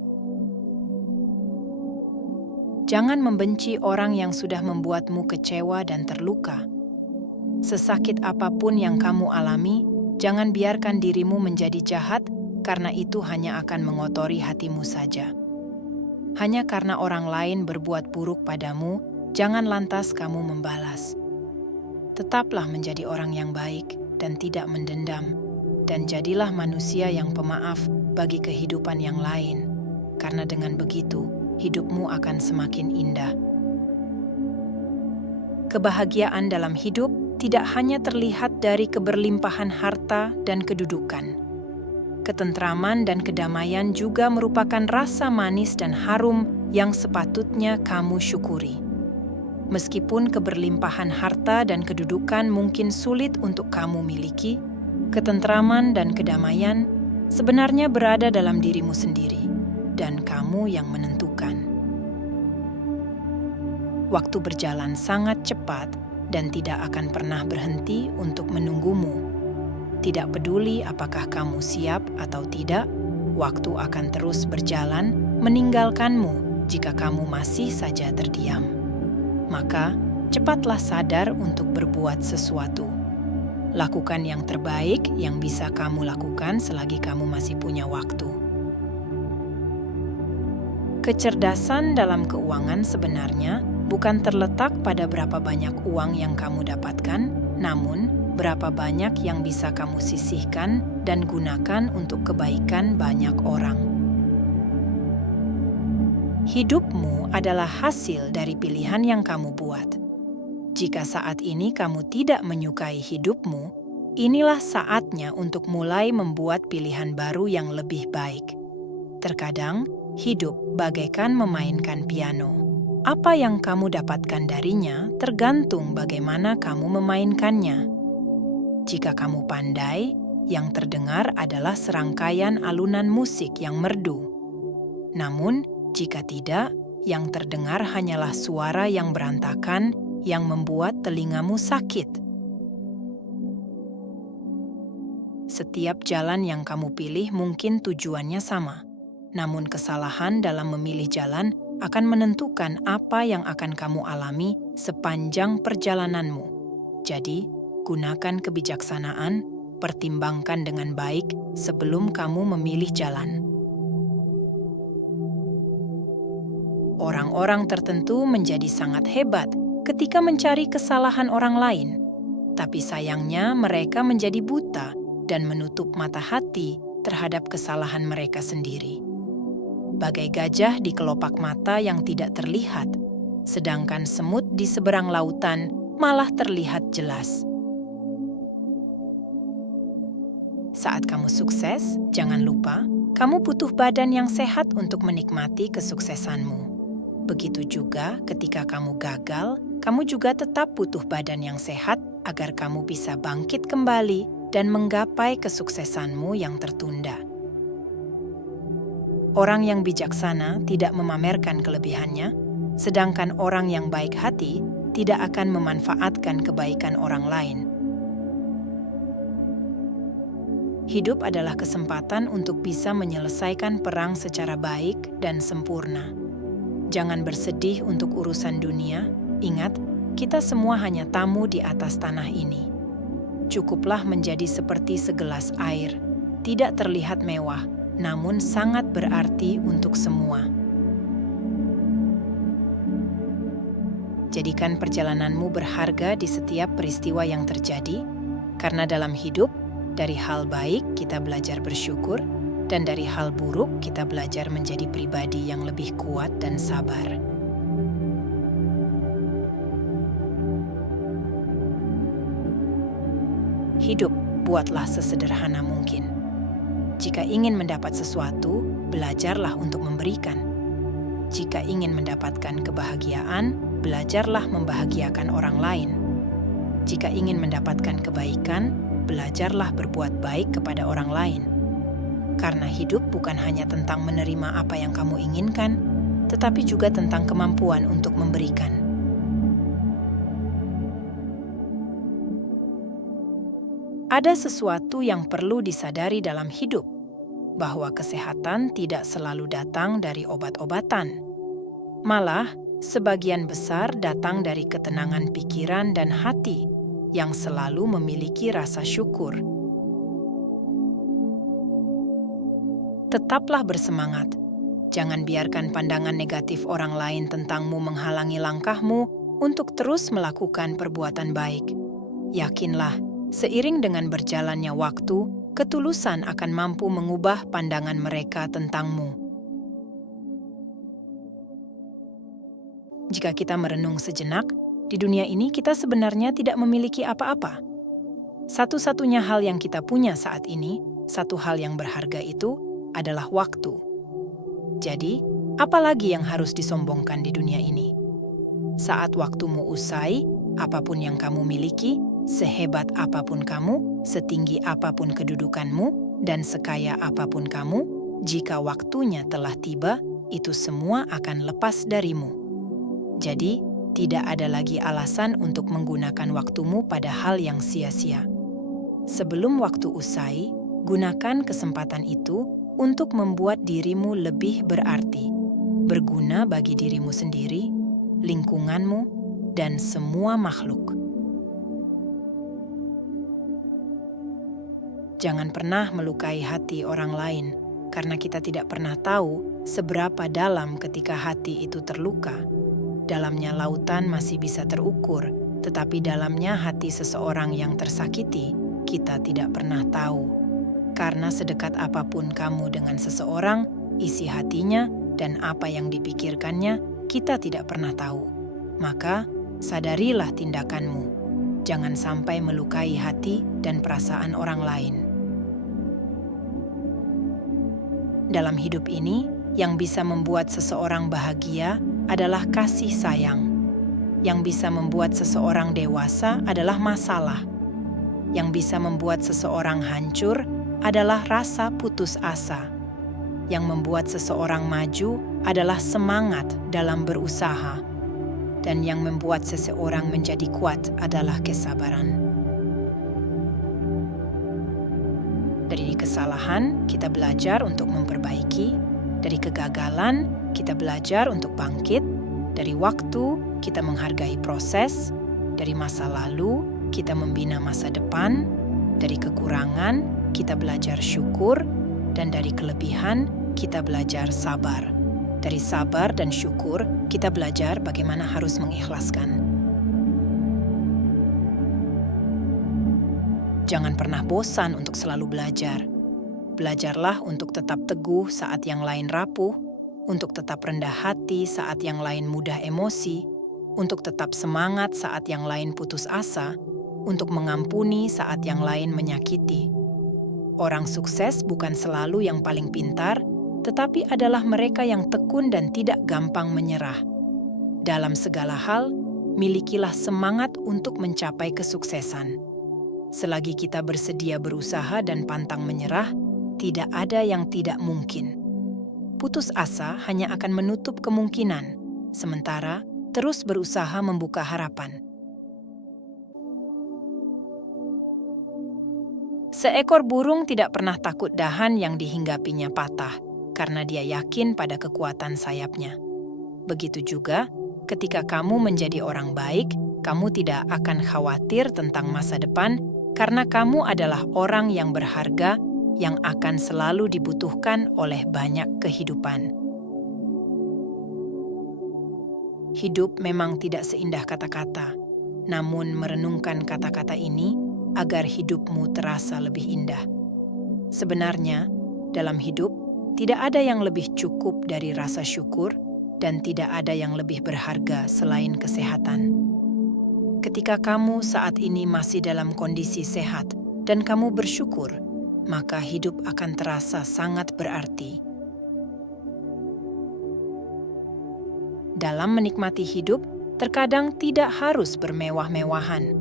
Jangan membenci orang yang sudah membuatmu kecewa dan terluka. Sesakit apapun yang kamu alami, jangan biarkan dirimu menjadi jahat, karena itu hanya akan mengotori hatimu saja. Hanya karena orang lain berbuat buruk padamu, jangan lantas kamu membalas. Tetaplah menjadi orang yang baik dan tidak mendendam, dan jadilah manusia yang pemaaf bagi kehidupan yang lain, karena dengan begitu, hidupmu akan semakin indah. Kebahagiaan dalam hidup tidak hanya terlihat dari keberlimpahan harta dan kedudukan. Ketentraman dan kedamaian juga merupakan rasa manis dan harum yang sepatutnya kamu syukuri. Meskipun keberlimpahan harta dan kedudukan mungkin sulit untuk kamu miliki, Ketentraman dan kedamaian sebenarnya berada dalam dirimu sendiri, dan kamu yang menentukan. Waktu berjalan sangat cepat dan tidak akan pernah berhenti untuk menunggumu. Tidak peduli apakah kamu siap atau tidak, waktu akan terus berjalan meninggalkanmu jika kamu masih saja terdiam. Maka, cepatlah sadar untuk berbuat sesuatu. Lakukan yang terbaik yang bisa kamu lakukan selagi kamu masih punya waktu. Kecerdasan dalam keuangan sebenarnya bukan terletak pada berapa banyak uang yang kamu dapatkan, namun berapa banyak yang bisa kamu sisihkan dan gunakan untuk kebaikan banyak orang. Hidupmu adalah hasil dari pilihan yang kamu buat. Jika saat ini kamu tidak menyukai hidupmu, inilah saatnya untuk mulai membuat pilihan baru yang lebih baik. Terkadang, hidup bagaikan memainkan piano. Apa yang kamu dapatkan darinya tergantung bagaimana kamu memainkannya. Jika kamu pandai, yang terdengar adalah serangkaian alunan musik yang merdu. Namun, jika tidak, yang terdengar hanyalah suara yang berantakan yang membuat telingamu sakit. Setiap jalan yang kamu pilih mungkin tujuannya sama, namun kesalahan dalam memilih jalan akan menentukan apa yang akan kamu alami sepanjang perjalananmu. Jadi, gunakan kebijaksanaan, pertimbangkan dengan baik sebelum kamu memilih jalan. Orang-orang tertentu menjadi sangat hebat ketika mencari kesalahan orang lain, tapi sayangnya mereka menjadi buta dan menutup mata hati terhadap kesalahan mereka sendiri. Bagai gajah di kelopak mata yang tidak terlihat, sedangkan semut di seberang lautan malah terlihat jelas. Saat kamu sukses, jangan lupa, kamu butuh badan yang sehat untuk menikmati kesuksesanmu. Begitu juga ketika kamu gagal, kamu juga tetap butuh badan yang sehat agar kamu bisa bangkit kembali dan menggapai kesuksesanmu yang tertunda. Orang yang bijaksana tidak memamerkan kelebihannya, sedangkan orang yang baik hati tidak akan memanfaatkan kebaikan orang lain. Hidup adalah kesempatan untuk bisa menyelesaikan perang secara baik dan sempurna. Jangan bersedih untuk urusan dunia. Ingat, kita semua hanya tamu di atas tanah ini. Cukuplah menjadi seperti segelas air, tidak terlihat mewah, namun sangat berarti untuk semua. Jadikan perjalananmu berharga di setiap peristiwa yang terjadi, karena dalam hidup, dari hal baik kita belajar bersyukur, dan dari hal buruk kita belajar menjadi pribadi yang lebih kuat dan sabar. Hidup, buatlah sesederhana mungkin. Jika ingin mendapat sesuatu, belajarlah untuk memberikan. Jika ingin mendapatkan kebahagiaan, belajarlah membahagiakan orang lain. Jika ingin mendapatkan kebaikan, belajarlah berbuat baik kepada orang lain. Karena hidup bukan hanya tentang menerima apa yang kamu inginkan, tetapi juga tentang kemampuan untuk memberikan. Ada sesuatu yang perlu disadari dalam hidup, bahwa kesehatan tidak selalu datang dari obat-obatan. Malah, sebagian besar datang dari ketenangan pikiran dan hati yang selalu memiliki rasa syukur. Tetaplah bersemangat. Jangan biarkan pandangan negatif orang lain tentangmu menghalangi langkahmu untuk terus melakukan perbuatan baik. Yakinlah, seiring dengan berjalannya waktu, ketulusan akan mampu mengubah pandangan mereka tentangmu. Jika kita merenung sejenak, di dunia ini kita sebenarnya tidak memiliki apa-apa. Satu-satunya hal yang kita punya saat ini, satu hal yang berharga itu, adalah waktu. Jadi, apa lagi yang harus disombongkan di dunia ini? Saat waktumu usai, Apapun yang kamu miliki, sehebat apapun kamu, setinggi apapun kedudukanmu, dan sekaya apapun kamu, jika waktunya telah tiba, itu semua akan lepas darimu. Jadi, tidak ada lagi alasan untuk menggunakan waktumu pada hal yang sia-sia. Sebelum waktu usai, gunakan kesempatan itu untuk membuat dirimu lebih berarti, berguna bagi dirimu sendiri, lingkunganmu, dan semua makhluk. Jangan pernah melukai hati orang lain, karena kita tidak pernah tahu seberapa dalam ketika hati itu terluka. Dalamnya lautan masih bisa terukur, tetapi dalamnya hati seseorang yang tersakiti, kita tidak pernah tahu. Karena sedekat apapun kamu dengan seseorang, isi hatinya dan apa yang dipikirkannya, kita tidak pernah tahu. Maka, sadarilah tindakanmu. Jangan sampai melukai hati dan perasaan orang lain. Dalam hidup ini, yang bisa membuat seseorang bahagia adalah kasih sayang. Yang bisa membuat seseorang dewasa adalah masalah. Yang bisa membuat seseorang hancur adalah rasa putus asa. Yang membuat seseorang maju adalah semangat dalam berusaha. Dan yang membuat seseorang menjadi kuat adalah kesabaran. Dari kesalahan, kita belajar untuk memperbaiki. Dari kegagalan, kita belajar untuk bangkit. Dari waktu, kita menghargai proses. Dari masa lalu, kita membina masa depan. Dari kekurangan, kita belajar syukur. Dan dari kelebihan, kita belajar sabar. Dari sabar dan syukur, kita belajar bagaimana harus mengikhlaskan. Jangan pernah bosan untuk selalu belajar. Belajarlah untuk tetap teguh saat yang lain rapuh, untuk tetap rendah hati saat yang lain mudah emosi, untuk tetap semangat saat yang lain putus asa, untuk mengampuni saat yang lain menyakiti. Orang sukses bukan selalu yang paling pintar, tetapi adalah mereka yang tekun dan tidak gampang menyerah. Dalam segala hal, milikilah semangat untuk mencapai kesuksesan. Selagi kita bersedia berusaha dan pantang menyerah, tidak ada yang tidak mungkin. Putus asa hanya akan menutup kemungkinan, sementara terus berusaha membuka harapan. Seekor burung tidak pernah takut dahan yang dihinggapinya patah, karena dia yakin pada kekuatan sayapnya. Begitu juga, ketika kamu menjadi orang baik, kamu tidak akan khawatir tentang masa depan, karena kamu adalah orang yang berharga yang akan selalu dibutuhkan oleh banyak kehidupan. Hidup memang tidak seindah kata-kata, namun merenungkan kata-kata ini agar hidupmu terasa lebih indah. Sebenarnya, dalam hidup, tidak ada yang lebih cukup dari rasa syukur dan tidak ada yang lebih berharga selain kesehatan. Ketika kamu saat ini masih dalam kondisi sehat dan kamu bersyukur, maka hidup akan terasa sangat berarti. Dalam menikmati hidup, terkadang tidak harus bermewah-mewahan.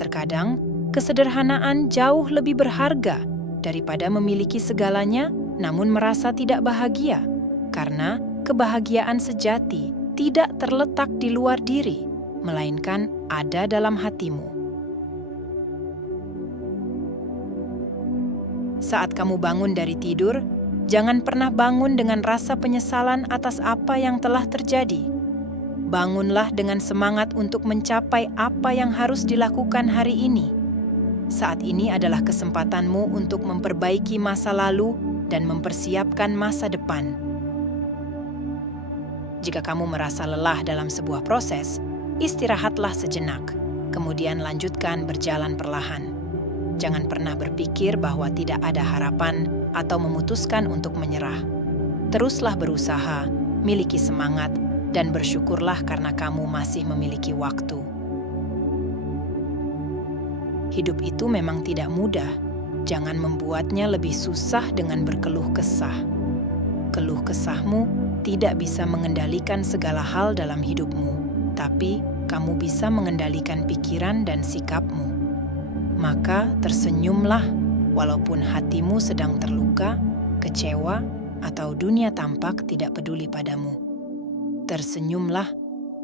Terkadang, kesederhanaan jauh lebih berharga daripada memiliki segalanya namun merasa tidak bahagia, karena kebahagiaan sejati tidak terletak di luar diri, melainkan ada dalam hatimu. Saat kamu bangun dari tidur, jangan pernah bangun dengan rasa penyesalan atas apa yang telah terjadi. Bangunlah dengan semangat untuk mencapai apa yang harus dilakukan hari ini. Saat ini adalah kesempatanmu untuk memperbaiki masa lalu dan mempersiapkan masa depan. Jika kamu merasa lelah dalam sebuah proses, istirahatlah sejenak, kemudian lanjutkan berjalan perlahan. Jangan pernah berpikir bahwa tidak ada harapan atau memutuskan untuk menyerah. Teruslah berusaha, miliki semangat, dan bersyukurlah karena kamu masih memiliki waktu. Hidup itu memang tidak mudah. Jangan membuatnya lebih susah dengan berkeluh kesah. Keluh kesahmu tidak bisa mengendalikan segala hal dalam hidupmu, tapi kamu bisa mengendalikan pikiran dan sikapmu. Maka tersenyumlah walaupun hatimu sedang terluka, kecewa, atau dunia tampak tidak peduli padamu. Tersenyumlah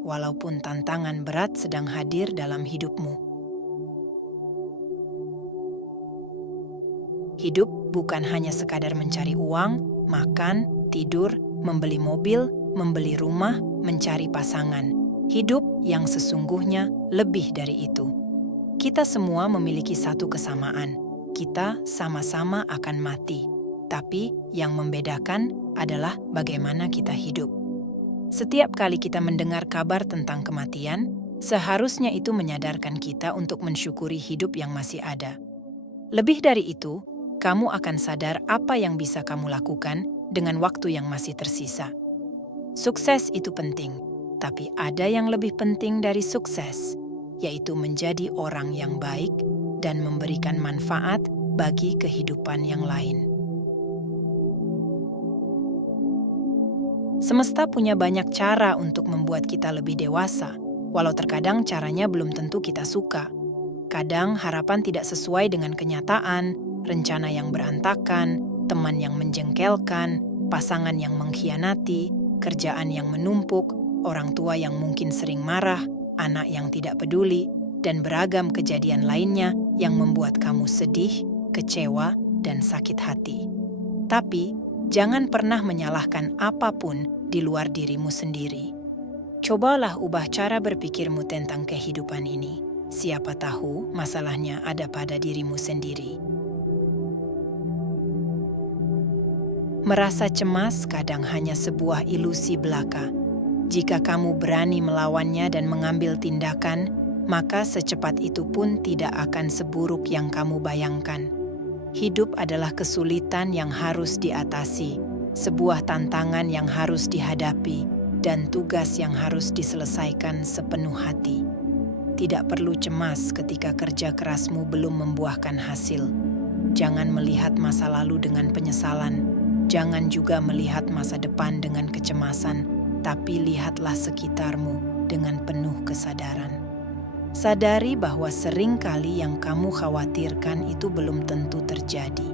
walaupun tantangan berat sedang hadir dalam hidupmu. Hidup bukan hanya sekadar mencari uang, makan, tidur, membeli mobil, membeli rumah, mencari pasangan. Hidup yang sesungguhnya lebih dari itu. Kita semua memiliki satu kesamaan. Kita sama-sama akan mati. Tapi yang membedakan adalah bagaimana kita hidup. Setiap kali kita mendengar kabar tentang kematian, seharusnya itu menyadarkan kita untuk mensyukuri hidup yang masih ada. Lebih dari itu, kamu akan sadar apa yang bisa kamu lakukan dengan waktu yang masih tersisa. Sukses itu penting, tapi ada yang lebih penting dari sukses, yaitu menjadi orang yang baik dan memberikan manfaat bagi kehidupan yang lain. Semesta punya banyak cara untuk membuat kita lebih dewasa, walau terkadang caranya belum tentu kita suka. Kadang harapan tidak sesuai dengan kenyataan, rencana yang berantakan, teman yang menjengkelkan, pasangan yang mengkhianati, kerjaan yang menumpuk, orang tua yang mungkin sering marah, anak yang tidak peduli, dan beragam kejadian lainnya yang membuat kamu sedih, kecewa, dan sakit hati. Tapi, jangan pernah menyalahkan apapun di luar dirimu sendiri. Cobalah ubah cara berpikirmu tentang kehidupan ini. Siapa tahu masalahnya ada pada dirimu sendiri. Merasa cemas kadang hanya sebuah ilusi belaka. Jika kamu berani melawannya dan mengambil tindakan, maka secepat itu pun tidak akan seburuk yang kamu bayangkan. Hidup adalah kesulitan yang harus diatasi, sebuah tantangan yang harus dihadapi, dan tugas yang harus diselesaikan sepenuh hati. Tidak perlu cemas ketika kerja kerasmu belum membuahkan hasil. Jangan melihat masa lalu dengan penyesalan. Jangan juga melihat masa depan dengan kecemasan, tapi lihatlah sekitarmu dengan penuh kesadaran. Sadari bahwa seringkali yang kamu khawatirkan itu belum tentu terjadi.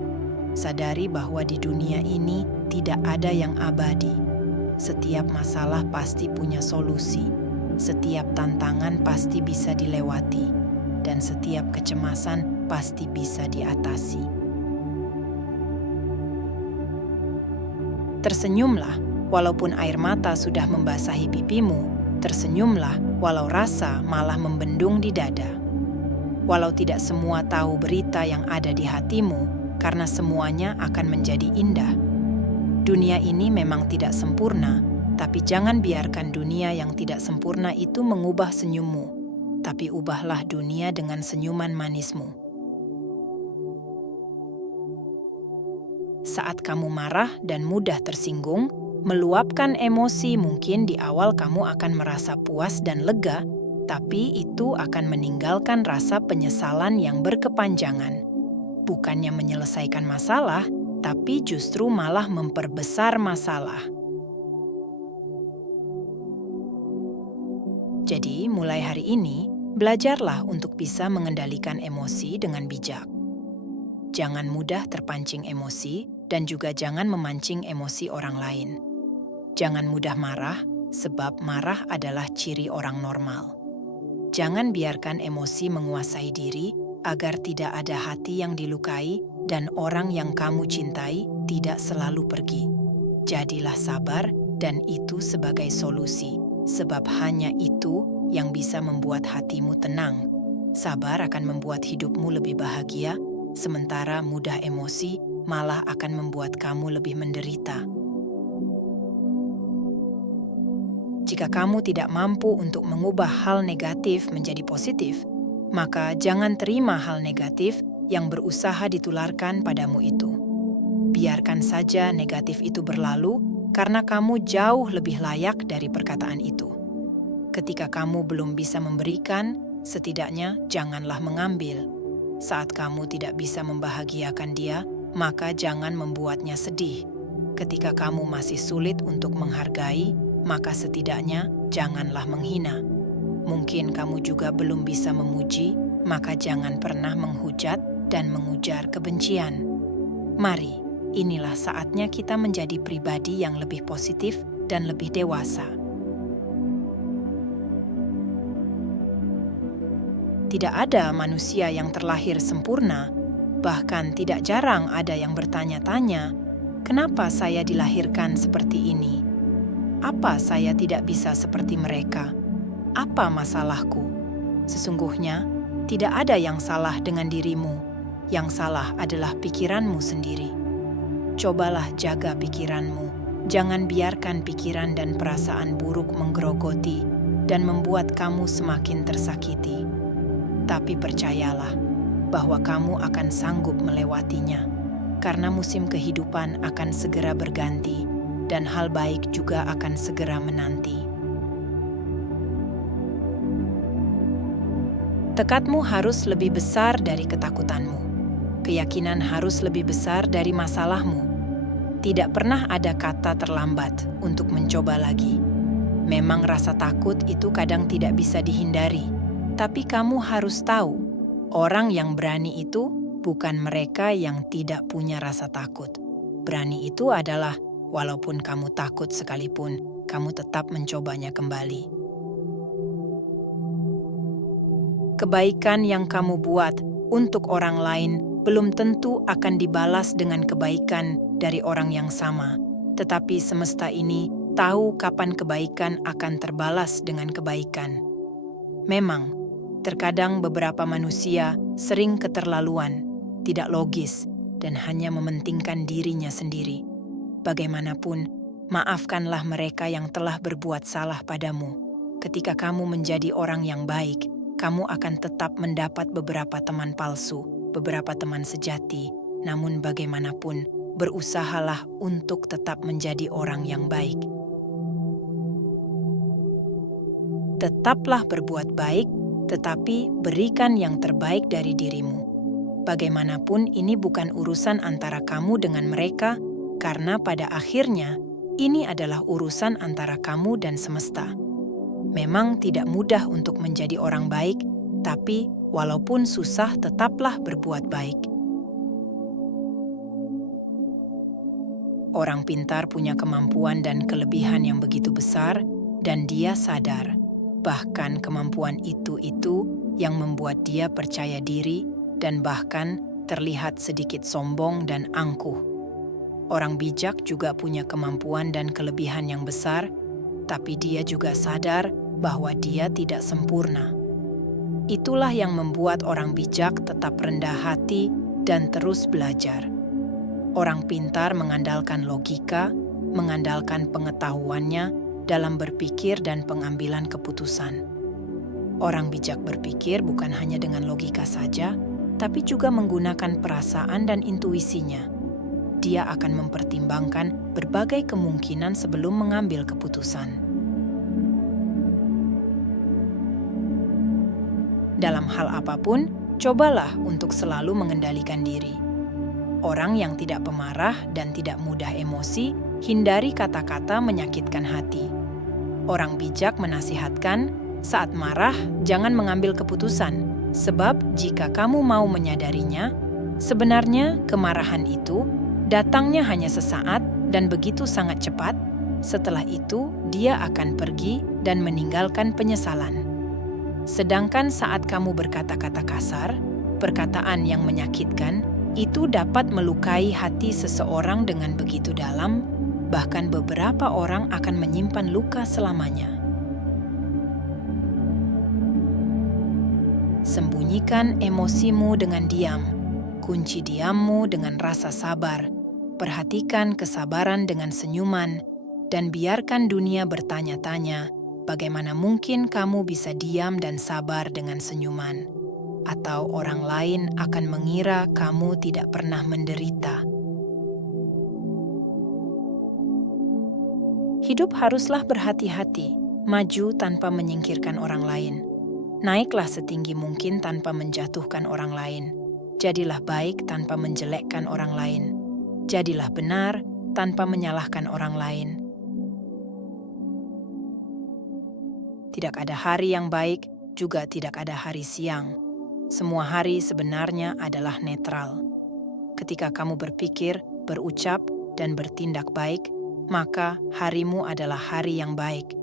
Sadari bahwa di dunia ini tidak ada yang abadi. Setiap masalah pasti punya solusi. Setiap tantangan pasti bisa dilewati. Dan setiap kecemasan pasti bisa diatasi. Tersenyumlah, walaupun air mata sudah membasahi pipimu. Tersenyumlah, walau rasa malah membendung di dada. Walau tidak semua tahu berita yang ada di hatimu, karena semuanya akan menjadi indah. Dunia ini memang tidak sempurna, tapi jangan biarkan dunia yang tidak sempurna itu mengubah senyummu. Tapi ubahlah dunia dengan senyuman manismu. Saat kamu marah dan mudah tersinggung, meluapkan emosi mungkin di awal kamu akan merasa puas dan lega, tapi itu akan meninggalkan rasa penyesalan yang berkepanjangan. Bukannya menyelesaikan masalah, tapi justru malah memperbesar masalah. Jadi, mulai hari ini, belajarlah untuk bisa mengendalikan emosi dengan bijak. Jangan mudah terpancing emosi dan juga jangan memancing emosi orang lain. Jangan mudah marah, sebab marah adalah ciri orang normal. Jangan biarkan emosi menguasai diri agar tidak ada hati yang dilukai dan orang yang kamu cintai tidak selalu pergi. Jadilah sabar dan itu sebagai solusi, sebab hanya itu yang bisa membuat hatimu tenang. Sabar akan membuat hidupmu lebih bahagia, sementara mudah emosi malah akan membuat kamu lebih menderita. Jika kamu tidak mampu untuk mengubah hal negatif menjadi positif, maka jangan terima hal negatif yang berusaha ditularkan padamu itu. Biarkan saja negatif itu berlalu karena kamu jauh lebih layak dari perkataan itu. Ketika kamu belum bisa memberikan, setidaknya janganlah mengambil. Saat kamu tidak bisa membahagiakan dia, maka jangan membuatnya sedih. Ketika kamu masih sulit untuk menghargai, maka setidaknya janganlah menghina. Mungkin kamu juga belum bisa memuji, maka jangan pernah menghujat dan mengujar kebencian. Mari, inilah saatnya kita menjadi pribadi yang lebih positif dan lebih dewasa. Tidak ada manusia yang terlahir sempurna, bahkan tidak jarang ada yang bertanya-tanya, "Kenapa saya dilahirkan seperti ini? Apa saya tidak bisa seperti mereka? Apa masalahku?" Sesungguhnya, tidak ada yang salah dengan dirimu. Yang salah adalah pikiranmu sendiri. Cobalah jaga pikiranmu. Jangan biarkan pikiran dan perasaan buruk menggerogoti dan membuat kamu semakin tersakiti. Tapi percayalah bahwa kamu akan sanggup melewatinya, karena musim kehidupan akan segera berganti dan hal baik juga akan segera menanti. Tekadmu harus lebih besar dari ketakutanmu. Keyakinan harus lebih besar dari masalahmu. Tidak pernah ada kata terlambat untuk mencoba lagi. Memang rasa takut itu kadang tidak bisa dihindari, tapi kamu harus tahu, orang yang berani itu bukan mereka yang tidak punya rasa takut. Berani itu adalah, walaupun kamu takut sekalipun, kamu tetap mencobanya kembali. Kebaikan yang kamu buat untuk orang lain belum tentu akan dibalas dengan kebaikan dari orang yang sama, tetapi semesta ini tahu kapan kebaikan akan terbalas dengan kebaikan. Memang, terkadang beberapa manusia sering keterlaluan, tidak logis, dan hanya mementingkan dirinya sendiri. Bagaimanapun, maafkanlah mereka yang telah berbuat salah padamu. Ketika kamu menjadi orang yang baik, kamu akan tetap mendapat beberapa teman palsu, beberapa teman sejati. Namun bagaimanapun, berusahalah untuk tetap menjadi orang yang baik. Tetaplah berbuat baik, tetapi berikan yang terbaik dari dirimu. Bagaimanapun ini bukan urusan antara kamu dengan mereka, karena pada akhirnya ini adalah urusan antara kamu dan semesta. Memang tidak mudah untuk menjadi orang baik, tapi walaupun susah tetaplah berbuat baik. Orang pintar punya kemampuan dan kelebihan yang begitu besar, dan dia sadar, bahkan kemampuan itu yang membuat dia percaya diri dan bahkan terlihat sedikit sombong dan angkuh. Orang bijak juga punya kemampuan dan kelebihan yang besar, tapi dia juga sadar bahwa dia tidak sempurna. Itulah yang membuat orang bijak tetap rendah hati dan terus belajar. Orang pintar mengandalkan logika, mengandalkan pengetahuannya dalam berpikir dan pengambilan keputusan. Orang bijak berpikir bukan hanya dengan logika saja, tapi juga menggunakan perasaan dan intuisinya. Dia akan mempertimbangkan berbagai kemungkinan sebelum mengambil keputusan. Dalam hal apapun, cobalah untuk selalu mengendalikan diri. Orang yang tidak pemarah dan tidak mudah emosi, hindari kata-kata menyakitkan hati. Orang bijak menasihatkan, saat marah jangan mengambil keputusan, sebab jika kamu mau menyadarinya, sebenarnya kemarahan itu datangnya hanya sesaat dan begitu sangat cepat. Setelah itu, dia akan pergi dan meninggalkan penyesalan. Sedangkan saat kamu berkata-kata kasar, perkataan yang menyakitkan, itu dapat melukai hati seseorang dengan begitu dalam, bahkan beberapa orang akan menyimpan luka selamanya. Sembunyikan emosimu dengan diam, kunci diammu dengan rasa sabar, perhatikan kesabaran dengan senyuman, dan biarkan dunia bertanya-tanya, bagaimana mungkin kamu bisa diam dan sabar dengan senyuman? Atau orang lain akan mengira kamu tidak pernah menderita. Hidup haruslah berhati-hati, maju tanpa menyingkirkan orang lain. Naiklah setinggi mungkin tanpa menjatuhkan orang lain. Jadilah baik tanpa menjelekkan orang lain. Jadilah benar tanpa menyalahkan orang lain. Tidak ada hari yang baik, juga tidak ada hari siang. Semua hari sebenarnya adalah netral. Ketika kamu berpikir, berucap, dan bertindak baik, maka harimu adalah hari yang baik.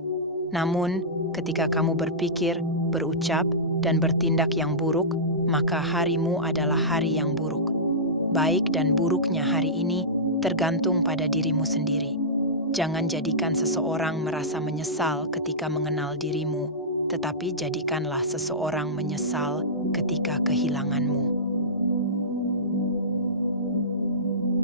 Namun, ketika kamu berpikir, berucap, dan bertindak yang buruk, maka harimu adalah hari yang buruk. Baik dan buruknya hari ini tergantung pada dirimu sendiri. Jangan jadikan seseorang merasa menyesal ketika mengenal dirimu, tetapi jadikanlah seseorang menyesal ketika kehilanganmu.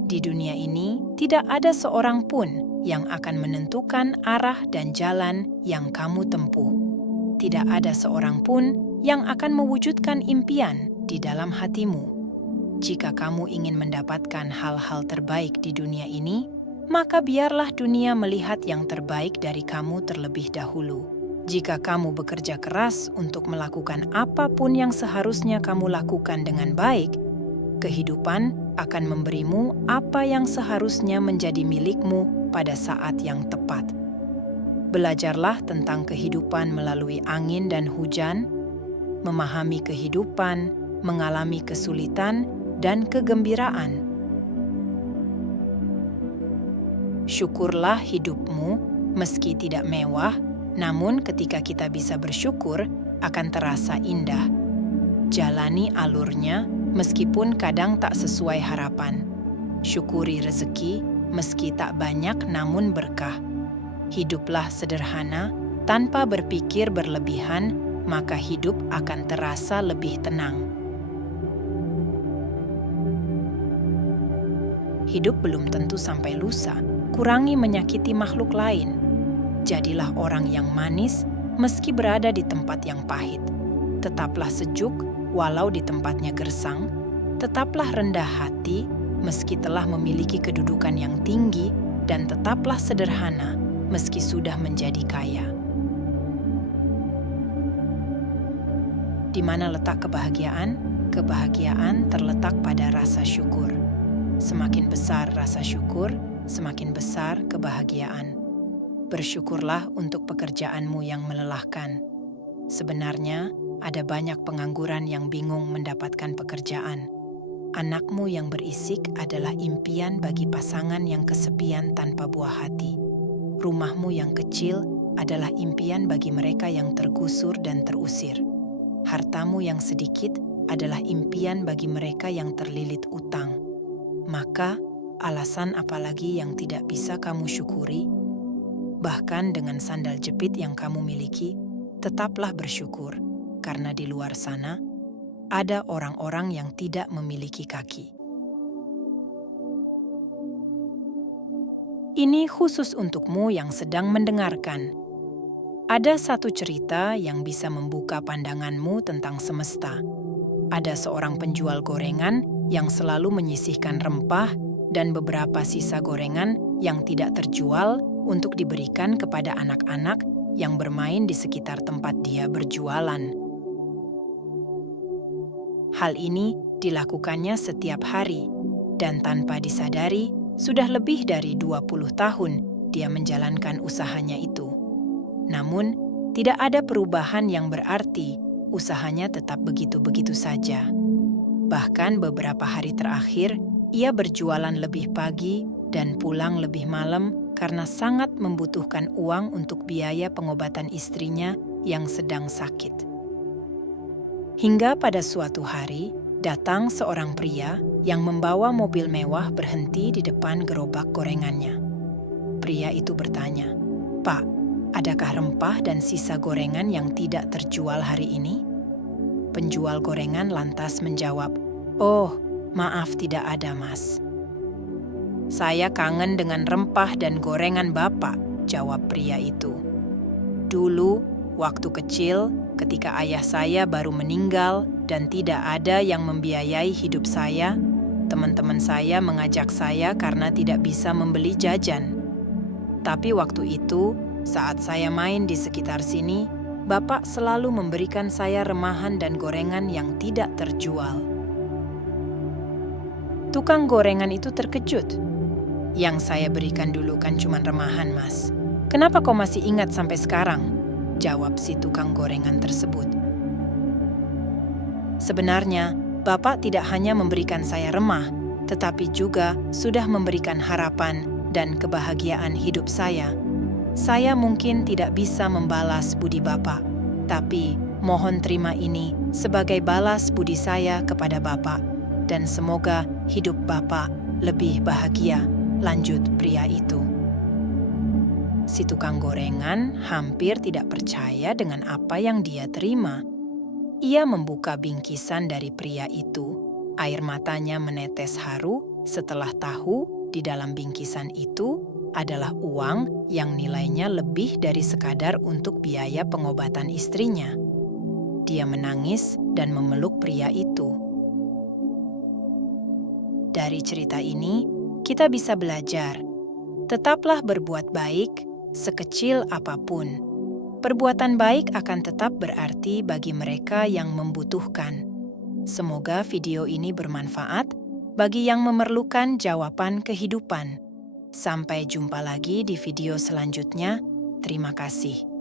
Di dunia ini, tidak ada seorang pun yang akan menentukan arah dan jalan yang kamu tempuh. Tidak ada seorang pun yang akan mewujudkan impian di dalam hatimu. Jika kamu ingin mendapatkan hal-hal terbaik di dunia ini, maka biarlah dunia melihat yang terbaik dari kamu terlebih dahulu. Jika kamu bekerja keras untuk melakukan apapun yang seharusnya kamu lakukan dengan baik, kehidupan akan memberimu apa yang seharusnya menjadi milikmu pada saat yang tepat. Belajarlah tentang kehidupan melalui angin dan hujan, memahami kehidupan, mengalami kesulitan, dan kegembiraan. Syukurlah hidupmu meski tidak mewah, namun ketika kita bisa bersyukur akan terasa indah. Jalani alurnya meskipun kadang tak sesuai harapan. Syukuri rezeki meski tak banyak namun berkah. Hiduplah sederhana tanpa berpikir berlebihan, maka hidup akan terasa lebih tenang. Hidup belum tentu sampai lusa. Kurangi menyakiti makhluk lain. Jadilah orang yang manis meski berada di tempat yang pahit. Tetaplah sejuk walau di tempatnya gersang. Tetaplah rendah hati meski telah memiliki kedudukan yang tinggi, dan tetaplah sederhana meski sudah menjadi kaya. Di mana letak kebahagiaan? Kebahagiaan terletak pada rasa syukur. Semakin besar rasa syukur, semakin besar kebahagiaan. Bersyukurlah untuk pekerjaanmu yang melelahkan. Sebenarnya, ada banyak pengangguran yang bingung mendapatkan pekerjaan. Anakmu yang berisik adalah impian bagi pasangan yang kesepian tanpa buah hati. Rumahmu yang kecil adalah impian bagi mereka yang tergusur dan terusir. Hartamu yang sedikit adalah impian bagi mereka yang terlilit utang. Maka, alasan apalagi yang tidak bisa kamu syukuri? Bahkan dengan sandal jepit yang kamu miliki, tetaplah bersyukur, karena di luar sana ada orang-orang yang tidak memiliki kaki. Ini khusus untukmu yang sedang mendengarkan. Ada satu cerita yang bisa membuka pandanganmu tentang semesta. Ada seorang penjual gorengan yang selalu menyisihkan rempah dan beberapa sisa gorengan yang tidak terjual untuk diberikan kepada anak-anak yang bermain di sekitar tempat dia berjualan. Hal ini dilakukannya setiap hari, dan tanpa disadari, sudah lebih dari 20 tahun dia menjalankan usahanya itu. Namun, tidak ada perubahan yang berarti, usahanya tetap begitu-begitu saja. Bahkan beberapa hari terakhir, ia berjualan lebih pagi dan pulang lebih malam karena sangat membutuhkan uang untuk biaya pengobatan istrinya yang sedang sakit. Hingga pada suatu hari, datang seorang pria yang membawa mobil mewah berhenti di depan gerobak gorengannya. Pria itu bertanya, "Pak, adakah rempah dan sisa gorengan yang tidak terjual hari ini?" Penjual gorengan lantas menjawab, "Oh, maaf tidak ada, Mas." "Saya kangen dengan rempah dan gorengan Bapak," jawab pria itu. "Dulu, waktu kecil, ketika ayah saya baru meninggal dan tidak ada yang membiayai hidup saya, teman-teman saya mengajak saya karena tidak bisa membeli jajan. Tapi waktu itu, saat saya main di sekitar sini, Bapak selalu memberikan saya remahan dan gorengan yang tidak terjual." Tukang gorengan itu terkejut. "Yang saya berikan dulu kan cuma remahan, Mas. Kenapa kau masih ingat sampai sekarang?" jawab si tukang gorengan tersebut. Sebenarnya, Bapak tidak hanya memberikan saya remah, tetapi juga sudah memberikan harapan dan kebahagiaan hidup saya. Saya mungkin tidak bisa membalas budi Bapak, tapi mohon terima ini sebagai balas budi saya kepada Bapak, dan semoga hidup Bapak lebih bahagia, lanjut pria itu. Si tukang gorengan hampir tidak percaya dengan apa yang dia terima. Ia membuka bingkisan dari pria itu. Air matanya menetes haru setelah tahu di dalam bingkisan itu adalah uang yang nilainya lebih dari sekadar untuk biaya pengobatan istrinya. Dia menangis dan memeluk pria itu. Dari cerita ini, kita bisa belajar. Tetaplah berbuat baik, sekecil apapun. Perbuatan baik akan tetap berarti bagi mereka yang membutuhkan. Semoga video ini bermanfaat bagi yang memerlukan jawaban kehidupan. Sampai jumpa lagi di video selanjutnya. Terima kasih.